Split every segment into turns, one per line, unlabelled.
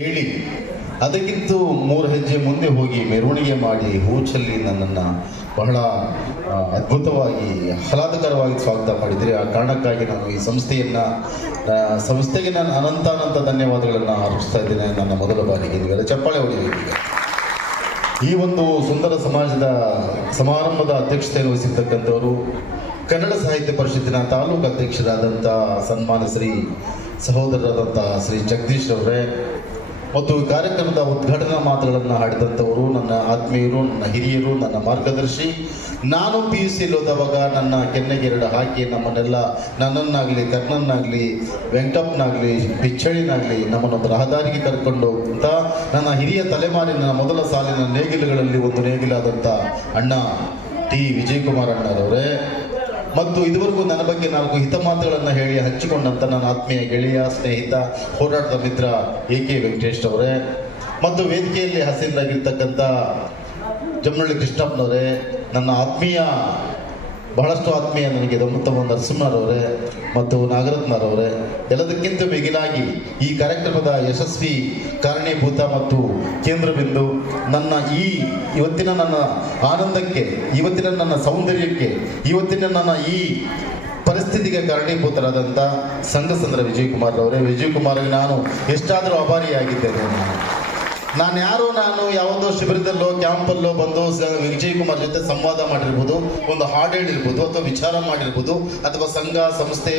ಹೇಳಿ ಅದಕ್ಕಿಂತ ಮೂರು ಹೆಜ್ಜೆ ಮುಂದೆ ಹೋಗಿ ಮೆರವಣಿಗೆ ಮಾಡಿ ಹೂಚಲ್ಲಿ ನನ್ನನ್ನು ಬಹಳ ಅದ್ಭುತವಾಗಿ, ಆಹ್ಲಾದಕರವಾಗಿ ಸ್ವಾಗತ ಮಾಡಿದರೆ ಆ ಕಾರಣಕ್ಕಾಗಿ ನಾನು ಈ ಸಂಸ್ಥೆಯನ್ನು ಸಂಸ್ಥೆಗೆ ನಾನು ಅನಂತ ಅನಂತ ಧನ್ಯವಾದಗಳನ್ನು ಅರ್ಪಿಸ್ತಾ ಇದ್ದೇನೆ ನನ್ನ ಮೊದಲ ಬಾರಿಗೆ. ನೀವೆಲ್ಲ ಚಪ್ಪಾಳೆ ಹೊಡಿಬೇಕು ಈ ಒಂದು ಸುಂದರ ಸಮಾಜದ ಸಮಾರಂಭದ ಅಧ್ಯಕ್ಷತೆಯನ್ನು ವಹಿಸಿರ್ತಕ್ಕಂಥವರು, ಕನ್ನಡ ಸಾಹಿತ್ಯ ಪರಿಷತ್ತಿನ ತಾಲೂಕು ಅಧ್ಯಕ್ಷರಾದಂಥ ಸನ್ಮಾನ ಶ್ರೀ ಸಹೋದರರಾದಂಥ ಶ್ರೀ ಜಗದೀಶ್ ಅವರೇ ಮತ್ತು ಕಾರ್ಯಕ್ರಮದ ಉದ್ಘಾಟನಾ ಮಾತುಗಳನ್ನು ಹಾಡಿದಂಥವರು ನನ್ನ ಆತ್ಮೀಯರು, ನನ್ನ ಹಿರಿಯರು, ನನ್ನ ಮಾರ್ಗದರ್ಶಿ. ನಾನು ಪಿ ಯು ಸಿ ಓದುವಾಗ ನನ್ನ ಕೆನ್ನೆಗೆ ಎರಡು ಹಾಕಿ ನಮ್ಮನ್ನೆಲ್ಲ ನನ್ನನ್ನಾಗಲಿ, ಕರ್ಣನ್ನಾಗಲಿ, ವೆಂಕಪ್ಪನಾಗಲಿ ಬಿಚ್ಚಳಿನಾಗಲಿ ನಮ್ಮನ್ನು ರಹದಾರಿಗೆ ಕರ್ಕೊಂಡು ಹೋಗುವಂಥ ನನ್ನ ಹಿರಿಯ ತಲೆಮಾರಿನ ಮೊದಲ ಸಾಲಿನ ನೇಗಿಲುಗಳಲ್ಲಿ ಒಂದು ನೇಗಿಲಾದಂಥ ಅಣ್ಣ ಟಿ. ವಿಜಯಕುಮಾರ್ ಅಣ್ಣರವರೇ ಮತ್ತು ಇದುವರೆಗೂ ನನ್ನ ಬಗ್ಗೆ ನಾಲ್ಕು ಹಿತ ಮಾತುಗಳನ್ನು ಹೇಳಿ ಹಂಚಿಕೊಂಡಂತ ನನ್ನ ಆತ್ಮೀಯ ಗೆಳೆಯ ಸ್ನೇಹಿತ, ಹೋರಾಟದ ಮಿತ್ರ ಎ ಕೆ ವೆಂಕಟೇಶ್ ಅವರೇ ಮತ್ತು ವೇದಿಕೆಯಲ್ಲಿ ಹಸಿರಾಗಿರ್ತಕ್ಕಂಥ ಜಮ್ಮಳ್ಳಿ ಕೃಷ್ಣಪ್ಪನವರೇ, ನನ್ನ ಆತ್ಮೀಯ, ಬಹಳಷ್ಟು ಆತ್ಮೀಯ ನನಗೆ ದಮ್ಮುತ್ತಮ ನರಸಿಂಹರವರೇ ಮತ್ತು ನಾಗರತ್ನರವರೇ ಎಲ್ಲದಕ್ಕಿಂತ ಮಿಗಿಲಾಗಿ ಈ ಕಾರ್ಯಕ್ರಮದ ಯಶಸ್ವಿ ಕಾರಣೀಭೂತ ಮತ್ತು ಕೇಂದ್ರ ಬಿಂದು ನನ್ನ ಈ ಇವತ್ತಿನ ನನ್ನ ಆನಂದಕ್ಕೆ, ಇವತ್ತಿನ ನನ್ನ ಸೌಂದರ್ಯಕ್ಕೆ, ಇವತ್ತಿನ ನನ್ನ ಈ ಪರಿಸ್ಥಿತಿಗೆ ಕಾರಣೀಭೂತರಾದಂಥ ಸಂಘಸಂದ್ರ ವಿಜಯಕುಮಾರ್ ಅವರೇ ವಿಜಯಕುಮಾರ್ಗೆ ನಾನು ಎಷ್ಟಾದರೂ ಅಭಾರಿಯಾಗಿದ್ದೇನೆ ನಾನು ಯಾರು, ನಾನು ಯಾವುದೋ ಶಿಬಿರದಲ್ಲೋ ಕ್ಯಾಂಪಲ್ಲೋ ಬಂದು ವಿಜಯ್ ಕುಮಾರ್ ಜೊತೆ ಸಂವಾದ ಮಾಡಿರ್ಬೋದು, ಒಂದು ಹಾಡು ಹೇಳಿರ್ಬೋದು, ಅಥವಾ ವಿಚಾರ ಮಾಡಿರ್ಬೋದು, ಅಥವಾ ಸಂಘ, ಸಂಸ್ಥೆ,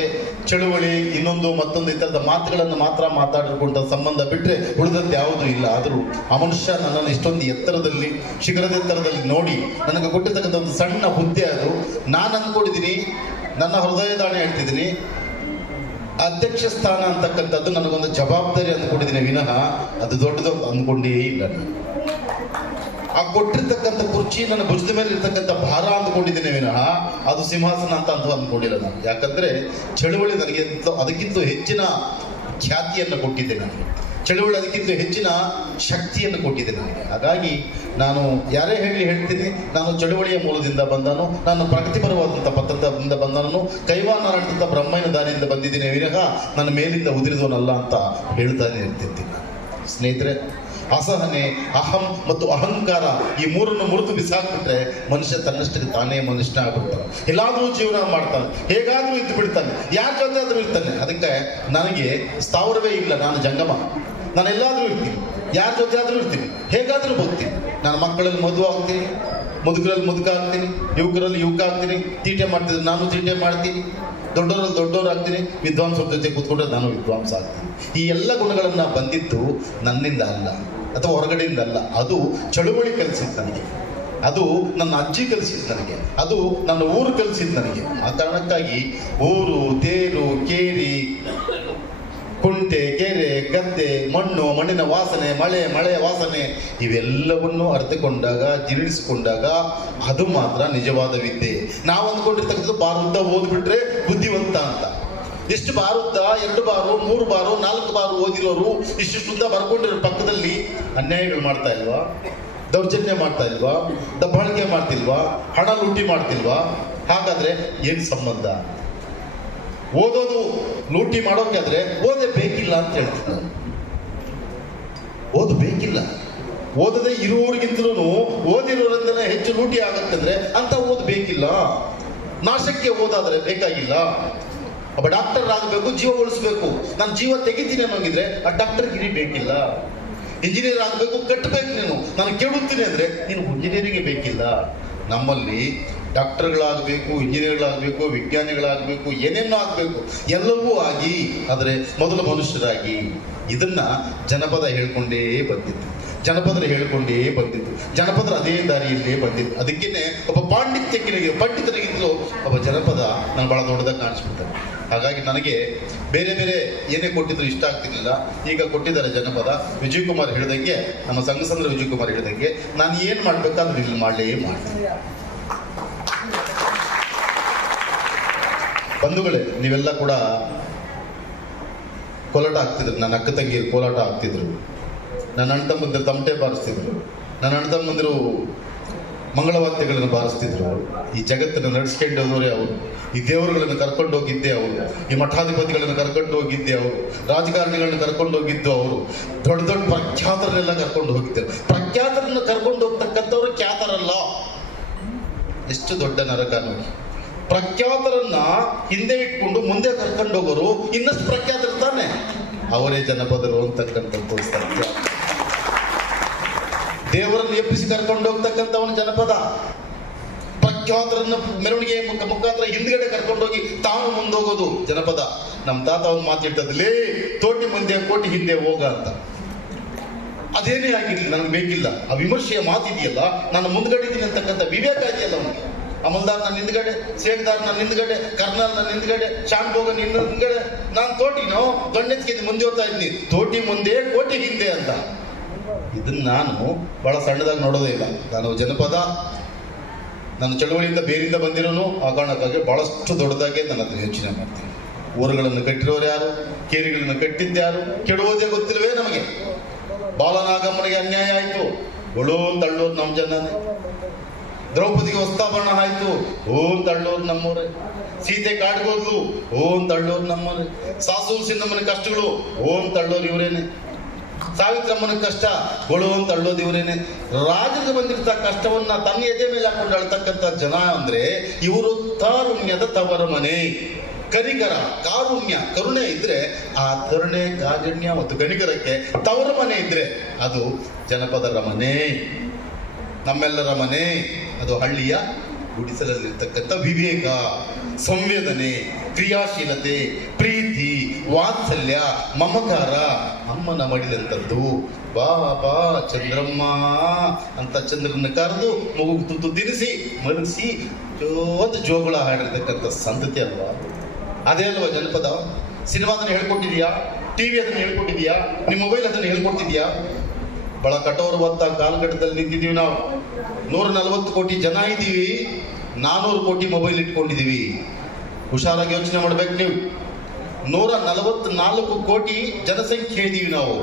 ಚಳುವಳಿ, ಇನ್ನೊಂದು ಮತ್ತೊಂದು ಈ ಥರದ ಮಾತುಗಳನ್ನು ಮಾತ್ರ ಮಾತಾಡಿಕೊಂಡ ಸಂಬಂಧ ಬಿಟ್ಟರೆ ಉಳಿದಂತೆ ಯಾವುದೂ ಇಲ್ಲ. ಆದರೂ ಆ ಮನುಷ್ಯ ನನ್ನನ್ನು ಇಷ್ಟೊಂದು ಎತ್ತರದಲ್ಲಿ, ಶಿಖರದ ಎತ್ತರದಲ್ಲಿ ನೋಡಿ ನನಗೆ ಕೊಟ್ಟಿರ್ತಕ್ಕಂಥ ಒಂದು ಸಣ್ಣ ಹುದ್ದೆ ಅದು. ನಾನು ಅಂದ್ಕೊಂಡಿದ್ದೀನಿ ನನ್ನ ಹೃದಯದಾಣೆ ಹೇಳ್ತಿದ್ದೀನಿ. ಅಧ್ಯಕ್ಷ ಸ್ಥಾನ ಅಂತಕ್ಕಂಥದ್ದು ನನಗೊಂದು ಜವಾಬ್ದಾರಿ ಅಂದ್ಕೊಂಡಿದ್ದೀನಿ ವಿನಃ ಅದು ದೊಡ್ಡದು ಅಂದ್ಕೊಂಡೇ ಇಲ್ಲ ನಾನು. ಆ ಕೊಟ್ಟಿರ್ತಕ್ಕಂಥ ಕುರ್ಚಿ ನನ್ನ ಭುಜದ ಮೇಲೆ ಇರ್ತಕ್ಕಂಥ ಭಾರ ಅಂದ್ಕೊಂಡಿದ್ದೀನಿ ವಿನಃ ಅದು ಸಿಂಹಾಸನ ಅಂತ ಅಂತ ಅಂದ್ಕೊಂಡಿಲ್ಲ ನಾನು. ಯಾಕಂದ್ರೆ ಚಳುವಳಿ ನನಗೆ ಅದಕ್ಕಿಂತ ಹೆಚ್ಚಿನ ಖ್ಯಾತಿಯನ್ನು ಕೊಟ್ಟಿದ್ದೆ ನನಗೆ ಚಳುವಳಿ ಅದಕ್ಕಿಂತ ಹೆಚ್ಚಿನ ಶಕ್ತಿಯನ್ನು ಕೊಟ್ಟಿದೆ ನನಗೆ. ಹಾಗಾಗಿ ನಾನು ಯಾರೇ ಹೇಳಿ ಹೇಳ್ತೀನಿ, ನಾನು ಚಳುವಳಿಯ ಮೂಲದಿಂದ ಬಂದನು, ನಾನು ಪ್ರಗತಿಪರವಾದಂಥ ಪಥದಿಂದ ಬಂದನು ಕೈವಾನಾರಾಟದಿಂದ ಬ್ರಹ್ಮನ ದಾರಿಯಿಂದ ಬಂದಿದ್ದೀನಿ ವಿನಃ ನನ್ನ ಮೇಲಿಂದ ಉದಿರಿದವನಲ್ಲ ಅಂತ ಹೇಳ್ತಾನೆ ಇರ್ತಿರ್ತೀನಿ ನಾನು. ಸ್ನೇಹಿತರೆ, ಅಸಹನೆ, ಅಹಂ ಮತ್ತು ಅಹಂಕಾರ ಈ ಮೂರನ್ನು ಮುರಿದು ಬಿಸಾಕ್ಬಿಟ್ರೆ ಮನುಷ್ಯ ತನ್ನಷ್ಟಕ್ಕೆ ತಾನೇ ಮನುಷ್ಯನ ಆಗ್ಬಿಡ್ತಾನೆ. ಎಲ್ಲಾದರೂ ಜೀವನ ಮಾಡ್ತಾನೆ, ಹೇಗಾದರೂ ಇದ್ದು ಬಿಡ್ತಾನೆ ಜೊತೆ ಆದ್ರೂ ಇರ್ತಾನೆ. ಅದಕ್ಕೆ ನನಗೆ ಸ್ಥಾವರವೇ ಇಲ್ಲ, ನಾನು ಜಂಗಮ. ನಾನು ಎಲ್ಲಾದ್ರೂ ಇರ್ತೀನಿ. ಯಾರ ಜೊತೆ ಆದ್ರೂ ಇರ್ತೀನಿ. ಹೇಗಾದ್ರೂ ಹೋಗ್ತೀನಿ. ನಾನು ಮಕ್ಕಳಲ್ಲಿ ಮದುವೆ ಆಗ್ತೀನಿ. ಮುದುಕರಲ್ಲಿ ಮುದುಕ ಆಗ್ತೀನಿ. ಯುವಕರಲ್ಲಿ ಯುವಕ ಆಗ್ತೀನಿ. ತೀಟೆ ಮಾಡ್ತಿದ್ರೆ ನಾನು ತೀಟೆ ಮಾಡ್ತೀನಿ. ದೊಡ್ಡವರಲ್ಲಿ ದೊಡ್ಡವರು ಆಗ್ತೀನಿ. ವಿದ್ವಾಂಸರ ಜೊತೆ ಕೂತ್ಕೊಂಡ್ರೆ ನಾನು ವಿದ್ವಾಂಸ ಆಗ್ತೀನಿ. ಈ ಎಲ್ಲ ಗುಣಗಳನ್ನ ಬಂದಿದ್ದು ನನ್ನಿಂದ ಅಲ್ಲ. ಅಥವಾ ಹೊರಗಡೆಯಿಂದ ಅಲ್ಲ. ಅದು ಚಳುವಳಿ ಕಲಿಸಿದ್ದು ನನಗೆ. ಅದು ನನ್ನ ಅಜ್ಜಿ ಕಲಿಸಿದ್ದು ನನಗೆ. ಅದು ನನ್ನ ಊರು ಕಲಿಸಿದ್ದು ನನಗೆ. ಆ ಕಾರಣಕ್ಕಾಗಿ ಊರು, ತೇರು, ಕೇರಿ ಕುಂಟೆ, ಕೆರೆ, ಗದ್ದೆ, ಮಣ್ಣು, ಮಣ್ಣಿನ ವಾಸನೆ, ಮಳೆ, ಮಳೆಯ ವಾಸನೆ ಇವೆಲ್ಲವನ್ನು ಅರ್ಥಕೊಂಡಾಗ ಜೀರ್ಣಿಸಿಕೊಂಡಾಗ ಅದು ಮಾತ್ರ ನಿಜವಾದ ವಿದ್ಯೆ. ನಾವು ಅಂದ್ಕೊಂಡಿರ್ತಕ್ಕಂಥದ್ದು ಬಾರುದ್ದ ಓದ್ಬಿಟ್ರೆ ಬುದ್ಧಿವಂತ ಅಂತ. ಎಷ್ಟು ಬಾರುದ್ದ ಎರಡು ಬಾರು, ಮೂರು ಬಾರು, ನಾಲ್ಕು ಬಾರು ಓದಿರೋರು ಇಷ್ಟಿಷ್ಟುದ್ದ ಬರ್ಕೊಂಡಿರೋ ಪಕ್ಕದಲ್ಲಿ ಅನ್ಯಾಯಗಳು ಮಾಡ್ತಾ ಇಲ್ವಾ? ದೌರ್ಜನ್ಯ ಮಾಡ್ತಾ ಇಲ್ವಾ? ದಬ್ಬಾಳಿಕೆ ಮಾಡ್ತಿಲ್ವಾ? ಹಣ ಲೂಟಿ ಮಾಡ್ತಿಲ್ವಾ? ಹಾಗಾದ್ರೆ ಏನು ಸಂಬಂಧ? ಓದೋದು ಲೂಟಿ ಮಾಡೋಕೆ ಆದ್ರೆ ಓದೇ ಬೇಕಿಲ್ಲ ಅಂತ ಹೇಳ್ತೀನಿ ನಾನು. ಓದು ಬೇಕಿಲ್ಲ. ಓದದೆ ಇರುವವರಿಗಿಂತಲೂ ಓದಿರೋರಿಂದಲೇ ಹೆಚ್ಚು ಲೂಟಿ ಆಗುತ್ತಂದ್ರೆ ಅಂತ ಓದು ಬೇಕಿಲ್ಲ. ನಾಶಕ್ಕೆ ಓದಾದ್ರೆ ಬೇಕಾಗಿಲ್ಲ. ಒಬ್ಬ ಡಾಕ್ಟರ್ ಆಗಬೇಕು, ಜೀವ ಉಳಿಸ್ಬೇಕು. ನಾನು ಜೀವ ತೆಗಿತೀನಿ ಅನ್ನೋಂಗಿದ್ರೆ ಆ ಡಾಕ್ಟರ್ ಗಿರಿ ಬೇಕಿಲ್ಲ. ಇಂಜಿನಿಯರ್ ಆಗಬೇಕು ಕಟ್ಟಬೇಕು ನೀನು. ನಾನು ಕೇಳುತ್ತೀನಿ ಅಂದ್ರೆ ನೀನು ಇಂಜಿನಿಯರಿಂಗ್ ಬೇಕಿಲ್ಲ. ನಮ್ಮಲ್ಲಿ ಡಾಕ್ಟರ್ಗಳಾಗಬೇಕು, ಇಂಜಿನಿಯರ್ಗಳಾಗಬೇಕು, ವಿಜ್ಞಾನಿಗಳಾಗಬೇಕು, ಏನೇನೋ ಆಗಬೇಕು, ಎಲ್ಲವೂ ಆಗಿ ಆದರೆ ಮೊದಲು ಮನುಷ್ಯರಾಗಿ ಇದನ್ನ ಜನಪದ ಹೇಳ್ಕೊಂಡೇ ಬಂದಿತ್ತು ಜನಪದರು ಹೇಳ್ಕೊಂಡೇ ಬಂದಿದ್ದು. ಜನಪದರು ಅದೇ ದಾರಿಯಲ್ಲೇ ಬಂದಿದ್ದು. ಅದಕ್ಕೇನೆ ಒಬ್ಬ ಪಾಂಡಿತ್ಯಕ್ಕೆ ಪಂಡಿತರಿಗಿಂತಲೂ ಒಬ್ಬ ಜನಪದ ನಾನು ಬಹಳ ದೊಡ್ಡದಾಗಿ ಕಾಣಿಸ್ಬಿಡ್ತೇನೆ ಹಾಗಾಗಿ ನನಗೆ ಬೇರೆ ಬೇರೆ ಏನೇ ಕೊಟ್ಟಿದ್ರು ಇಷ್ಟ ಆಗ್ತಿರ್ಲಿಲ್ಲ. ಈಗ ಕೊಟ್ಟಿದ್ದಾರೆ ಜನಪದ. ವಿಜಯ್ ಕುಮಾರ್ ಹೇಳ್ದಂಗೆ, ನಮ್ಮ ಸಂಘ ಸಂದ್ರ ವಿಜಯ್ ಕುಮಾರ್ ಹೇಳ್ದಂಗೆ, ನಾನು ಏನು ಮಾಡಬೇಕಾದ್ರೂ ಇಲ್ಲಿ ಮಾಡಲೇ ಮಾಡ್ತೀನಿ. ಬಂಧುಗಳೇ, ನೀವೆಲ್ಲ ಕೂಡ ಕೋಲಾಟ ಆಗ್ತಿದ್ರು. ನನ್ನ ಅಕ್ಕ ತಂಗಿಯರು ಕೋಲಾಟ ಆಗ್ತಿದ್ರು. ನನ್ನ ಅಣ್ಣ ತಮ್ಮಂದಿರು ತಮಟೆ ಬಾರಿಸ್ತಿದ್ರು. ನನ್ನ ಅಣ್ಣ ತಮ್ಮಂದಿರು ಮಂಗಳವಾದ್ಯಗಳನ್ನು ಬಾರಿಸ್ತಿದ್ರು. ಈ ಜಗತ್ತನ್ನು ನಡೆಸ್ಕೊಂಡು ಹೋದವರೇ ಅವರು. ಈ ದೇವರುಗಳನ್ನು ಕರ್ಕೊಂಡು ಹೋಗಿದ್ದೆ ಅವರು. ಈ ಮಠಾಧಿಪತಿಗಳನ್ನು ಕರ್ಕೊಂಡು ಹೋಗಿದ್ದೆ ಅವರು. ರಾಜಕಾರಣಿಗಳನ್ನು ಕರ್ಕೊಂಡು ಹೋಗಿದ್ದು ಅವರು. ದೊಡ್ಡ ದೊಡ್ಡ ಪ್ರಖ್ಯಾತರನ್ನೆಲ್ಲ ಕರ್ಕೊಂಡು ಹೋಗಿದ್ದರು. ಪ್ರಖ್ಯಾತರನ್ನು ಕರ್ಕೊಂಡು ಹೋಗ್ತಕ್ಕಂಥವ್ರು ಖ್ಯಾತರಲ್ಲ. ಎಷ್ಟು ದೊಡ್ಡ ನರಕ ನೋಡಿ. ಪ್ರಖ್ಯಾತರನ್ನ ಹಿಂದೆ ಇಟ್ಕೊಂಡು ಮುಂದೆ ಕರ್ಕೊಂಡು ಹೋಗೋರು ಇನ್ನಷ್ಟು ಪ್ರಖ್ಯಾತರು ತಾನೆ. ಅವರೇ ಜನಪದರು ಅಂತಕ್ಕಂಥದ್ದು ಸತ್ಯ. ದೇವರನ್ನು ಎಪ್ಪಿಸಿ ಕರ್ಕೊಂಡು ಹೋಗ್ತಕ್ಕಂಥವನು ಜನಪದ. ಪ್ರಖ್ಯಾತರನ್ನ ಮೆರವಣಿಗೆ ಮುಖ ಮುಖಾಂತರ ಹಿಂದ್ಗಡೆ ಕರ್ಕೊಂಡೋಗಿ ತಾನು ಮುಂದೋಗೋದು ಜನಪದ. ನಮ್ಮ ತಾತ ಒಂದು ಮಾತಿಟ್ಟದಲ್ಲಿ ತೋಟಿ ಮುಂದೆ, ಕೋಟಿ ಹಿಂದೆ ಹೋಗ ಅಂತ. ಅದೇನೇ ಆಗಿರ್ಲಿ, ನನಗೆ ಬೇಕಿಲ್ಲ. ಆ ವಿಮರ್ಶೆಯ ಮಾತಿದೆಯಲ್ಲ, ನಾನು ಮುಂದ್ಗಡೆ ಇದ್ದೀನಿ ಅಂತಕ್ಕಂಥ ವಿವೇಕ ಇದೆಯಲ್ಲ ಅವನಿಗೆ. ಅಮಲ್ದಾರ್ ನನ್ನ ಹಿಂದ್ಗಡೆ ಸೇಡ್ದಾರ್ ನನ್ನ ಹಿಂದ್ಗಡೆ, ಕರ್ನಲ್ ನನ್ನ ಹಿಂದ್ಗಡೆ ನಿನ್ನ ಹಿಂದ್ಗಡೆ. ನಾನು ತೋಟಿನೋ? ದೊಣ್ಣೆತ್ಕಿದ್ದು ಮುಂದೆ ಹೋಗ್ತಾ ಇದ್ದೀನಿ. ತೋಟಿ ಮುಂದೆ, ಕೋಟಿ ಹಿಂದೆ ಅಂತ. ಇದನ್ನ ನಾನು ಬಹಳ ಸಣ್ಣದಾಗಿ ನೋಡೋದೇ ಇಲ್ಲ. ನಾನು ಜನಪದ, ನನ್ನ ಚಳುವಳಿಯಿಂದ ಬೇರಿಂದ ಬಂದಿರೋನು, ಆ ಕಾರಣಕ್ಕಾಗಿ ಬಹಳಷ್ಟು ದೊಡ್ಡದಾಗೆ ನಾನು ಹತ್ರ ಯೋಚನೆ ಮಾಡ್ತೀನಿ. ಊರುಗಳನ್ನು ಕಟ್ಟಿರೋರು ಯಾರು? ಕೇರಿಗಳನ್ನು ಕಟ್ಟಿದ್ಯಾರು ಕೆಡುವುದೇ ಗೊತ್ತಿಲ್ವೇ ನಮಗೆ? ಬಾಲನಾಗಮ್ಮನಿಗೆ ಅನ್ಯಾಯ ಆಯಿತು. ಒಳ್ಳೋ ತಳ್ಳೋದು ನಮ್ಮ ಜನನೇ. ದ್ರೌಪದಿಗೆ ಹೊಸ್ತಾಭರಣ ಆಯ್ತು. ಓಂ ತಳ್ಳೋದು ನಮ್ಮೂರೇ. ಸೀತೆ ಕಾಡ್ಗೋದ್ಲು ಓಂ ತಳ್ಳೋದು ನಮ್ಮೂರೇ. ಸಾಸು ಸಿನ್ನಮ್ಮನ ಕಷ್ಟಗಳು ಓಂ ತಳ್ಳೋರು ಇವರೇನೆ. ಸಾವಿತ್ರಮ್ಮನ ಕಷ್ಟ, ಗೊಳು ಅಂತ ಅಳ್ಳೋದು ಇವರೇನೆ. ರಾಜರಿಗೆ ಬಂದಿರ್ತ ಕಷ್ಟವನ್ನ ತನ್ನ ಎದೆ ಮೇಲೆ ಹಾಕೊಂಡು ಅಳ್ತಕ್ಕಂಥ ಜನ ಅಂದ್ರೆ ಇವರು ತಾರುಣ್ಯದ ತವರ ಮನೆ ಕನಿಕರ ಕಾರುಣ್ಯ, ಕರುಣೆ ಇದ್ರೆ ಆ ಕರುಣೆ ಕಾರುಣ್ಯ ಮತ್ತು ಗಣಿಕರಕ್ಕೆ ತವರ ಮನೆ ಇದ್ರೆ ಅದು ಜನಪದರ ಮನೆ. ನಮ್ಮೆಲ್ಲರ ಮನೆ. ಅದು ಹಳ್ಳಿಯ ಗುಡಿಸಲಲ್ಲಿರ್ತಕ್ಕಂಥ ವಿವೇಕ, ಸಂವೇದನೆ, ಕ್ರಿಯಾಶೀಲತೆ, ಪ್ರೀತಿ, ವಾತ್ಸಲ್ಯ, ಮಮಕಾರ, ಅಮ್ಮನ ಮಾಡಿದಂಥದ್ದು ಬಾ ಬಾ, ಚಂದ್ರಮ್ಮ ಅಂತ ಚಂದ್ರನ ಕರೆದು ಮಗು ತುತ್ತು ತಿನ್ನಿಸಿ, ಮಲಗಿಸಿ ಒಂದು ಜೋಗುಳ ಹಾಡಿರ್ತಕ್ಕಂಥ ಸಂತತಿ ಅಲ್ವಾ? ಅದೇ ಅಲ್ವಾ ಜನಪದ? ಸಿನಿಮಾ ಅದನ್ನು ಹೇಳ್ಕೊಟ್ಟಿದ್ಯಾ? ಟಿವಿ ಅದನ್ನು ಹೇಳ್ಕೊಟ್ಟಿದ್ಯಾ? ನಿಮ್ಮ ಮೊಬೈಲ್ ಅದನ್ನು ಹೇಳ್ಕೊಡ್ತಿದ್ಯಾ ಬಹಳ ಕಠೋರವಂತ ಕಾಲಘಟ್ಟದಲ್ಲಿ ನಿಂತಿದ್ದೀವಿ ನಾವು. ನೂರ ನಲವತ್ತು ಕೋಟಿ ಜನ ಇದ್ದೀವಿ. ನಾನ್ನೂರು ಕೋಟಿ ಮೊಬೈಲ್ ಇಟ್ಕೊಂಡಿದ್ದೀವಿ. ಹುಷಾರಾಗಿ ಯೋಚನೆ ಮಾಡ್ಬೇಕು ನೀವು. ನೂರ ನಲವತ್ನಾಲ್ಕು ಕೋಟಿ ಜನಸಂಖ್ಯೆ ಇದ್ದೀವಿ ನಾವು.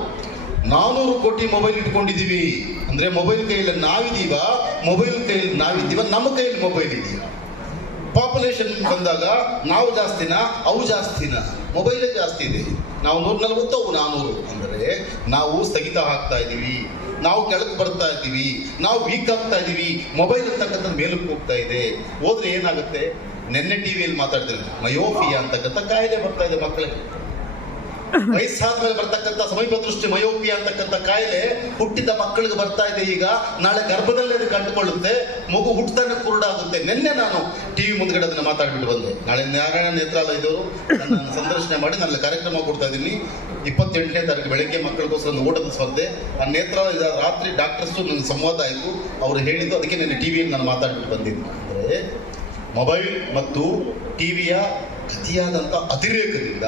ನಾನೂರು ಕೋಟಿ ಮೊಬೈಲ್ ಇಟ್ಕೊಂಡಿದ್ದೀವಿ. ಅಂದ್ರೆ ಮೊಬೈಲ್ ಕೈಯಲ್ಲಿ ನಾವಿದೀವ, ಮೊಬೈಲ್ ಕೈಯಲ್ಲಿ ನಾವಿದ್ದೀವ, ನಮ್ಮ ಕೈಯಲ್ಲಿ ಮೊಬೈಲ್ ಇದೀವ ಪಾಪ್ಯುಲೇಷನ್ ಬಂದಾಗ ನಾವು ಜಾಸ್ತಿನ, ಅವು ಜಾಸ್ತಿನ? ಮೊಬೈಲೇ ಜಾಸ್ತಿ ಇದೆ. ನಾವು ನೂರ ನಲವತ್ತು ಅವು ನಾನೂರು. ಅಂದರೆ ನಾವು ಸ್ಥಗಿತ ಆಗ್ತಾ ಇದ್ದೀವಿ ನಾವು ಕೆಳಗೆ ಬರ್ತಾ ಇದ್ದೀವಿ ನಾವು ವೀಕ್ ಆಗ್ತಾ ಇದ್ದೀವಿ ಮೊಬೈಲ್ ಅಂತಕ್ಕಂಥ ಮೇಲಕ್ಕೆ ಹೋಗ್ತಾ ಇದೆ. ಹೋದ್ರೆ ಏನಾಗುತ್ತೆ? ನೆನ್ನೆ ಟಿವಿಯಲ್ಲಿ ಮಾತಾಡ್ತೀನಿ ಮಯೋಫಿಯಾ ಅಂತಕ್ಕಂಥ ಕಾಯಿಲೆ ಬರ್ತಾ ಇದೆ ಮಕ್ಕಳಿಗೆ ವಯಸ್ಸಾದ್ಮೇಲೆ ಬರ್ತಕ್ಕಂಥ ಸಮೀಪ ದೃಷ್ಟಿ ಮಯೋಪಿ ಅಂತಕ್ಕಂಥ ಕಾಯಿಲೆ ಹುಟ್ಟಿದ ಮಕ್ಕಳಿಗೆ ಬರ್ತಾ ಇದೆ. ಈಗ ನಾಳೆ ಗರ್ಭದಲ್ಲೇ ಅದು ಕಂಡುಕೊಳ್ಳುತ್ತೆ, ಮಗು ಹುಟ್ಟತಾನೆ ಕುರುಡಾಗುತ್ತೆ ನಿನ್ನೆ ನಾನು ಟಿವಿ ಮುಂದ್ಗಡೆ ಅದನ್ನ ಮಾತಾಡ್ಬಿಟ್ಟು ಬಂದೆ. ನಾಳೆ ನಾರಾಯಣ ನೇತ್ರಾಲಯದವರು ನನ್ನ ಸಂದರ್ಶನ ಮಾಡಿ ನನ್ನ ಕಾರ್ಯಕ್ರಮ ಕೊಡ್ತಾ ಇದ್ದೀನಿ. ಇಪ್ಪತ್ತೆಂಟನೇ ತಾರೀಕು ಬೆಳಗ್ಗೆ ಮಕ್ಕಳಿಗೋಸ್ಕರ ಒಂದು ಓಟದ ಸ್ಪರ್ಧೆ. ಆ ನೇತ್ರಾಲಯದ ರಾತ್ರಿ ಡಾಕ್ಟರ್ಸು ನನ್ನ ಸಂವಾದ ಆಯಿತು. ಅವರು ಹೇಳಿದ್ದು ಅದಕ್ಕೆ ನನ್ನ ಟಿವಿಯಲ್ಲಿ ನಾನು ಮಾತಾಡ್ಬಿಟ್ಟು ಬಂದಿದ್ದು ಅಂದರೆ ಮೊಬೈಲ್ ಮತ್ತು ಟಿವಿಯ ಅತಿಯಾದಂಥ ಅತಿರೇಕದಿಂದ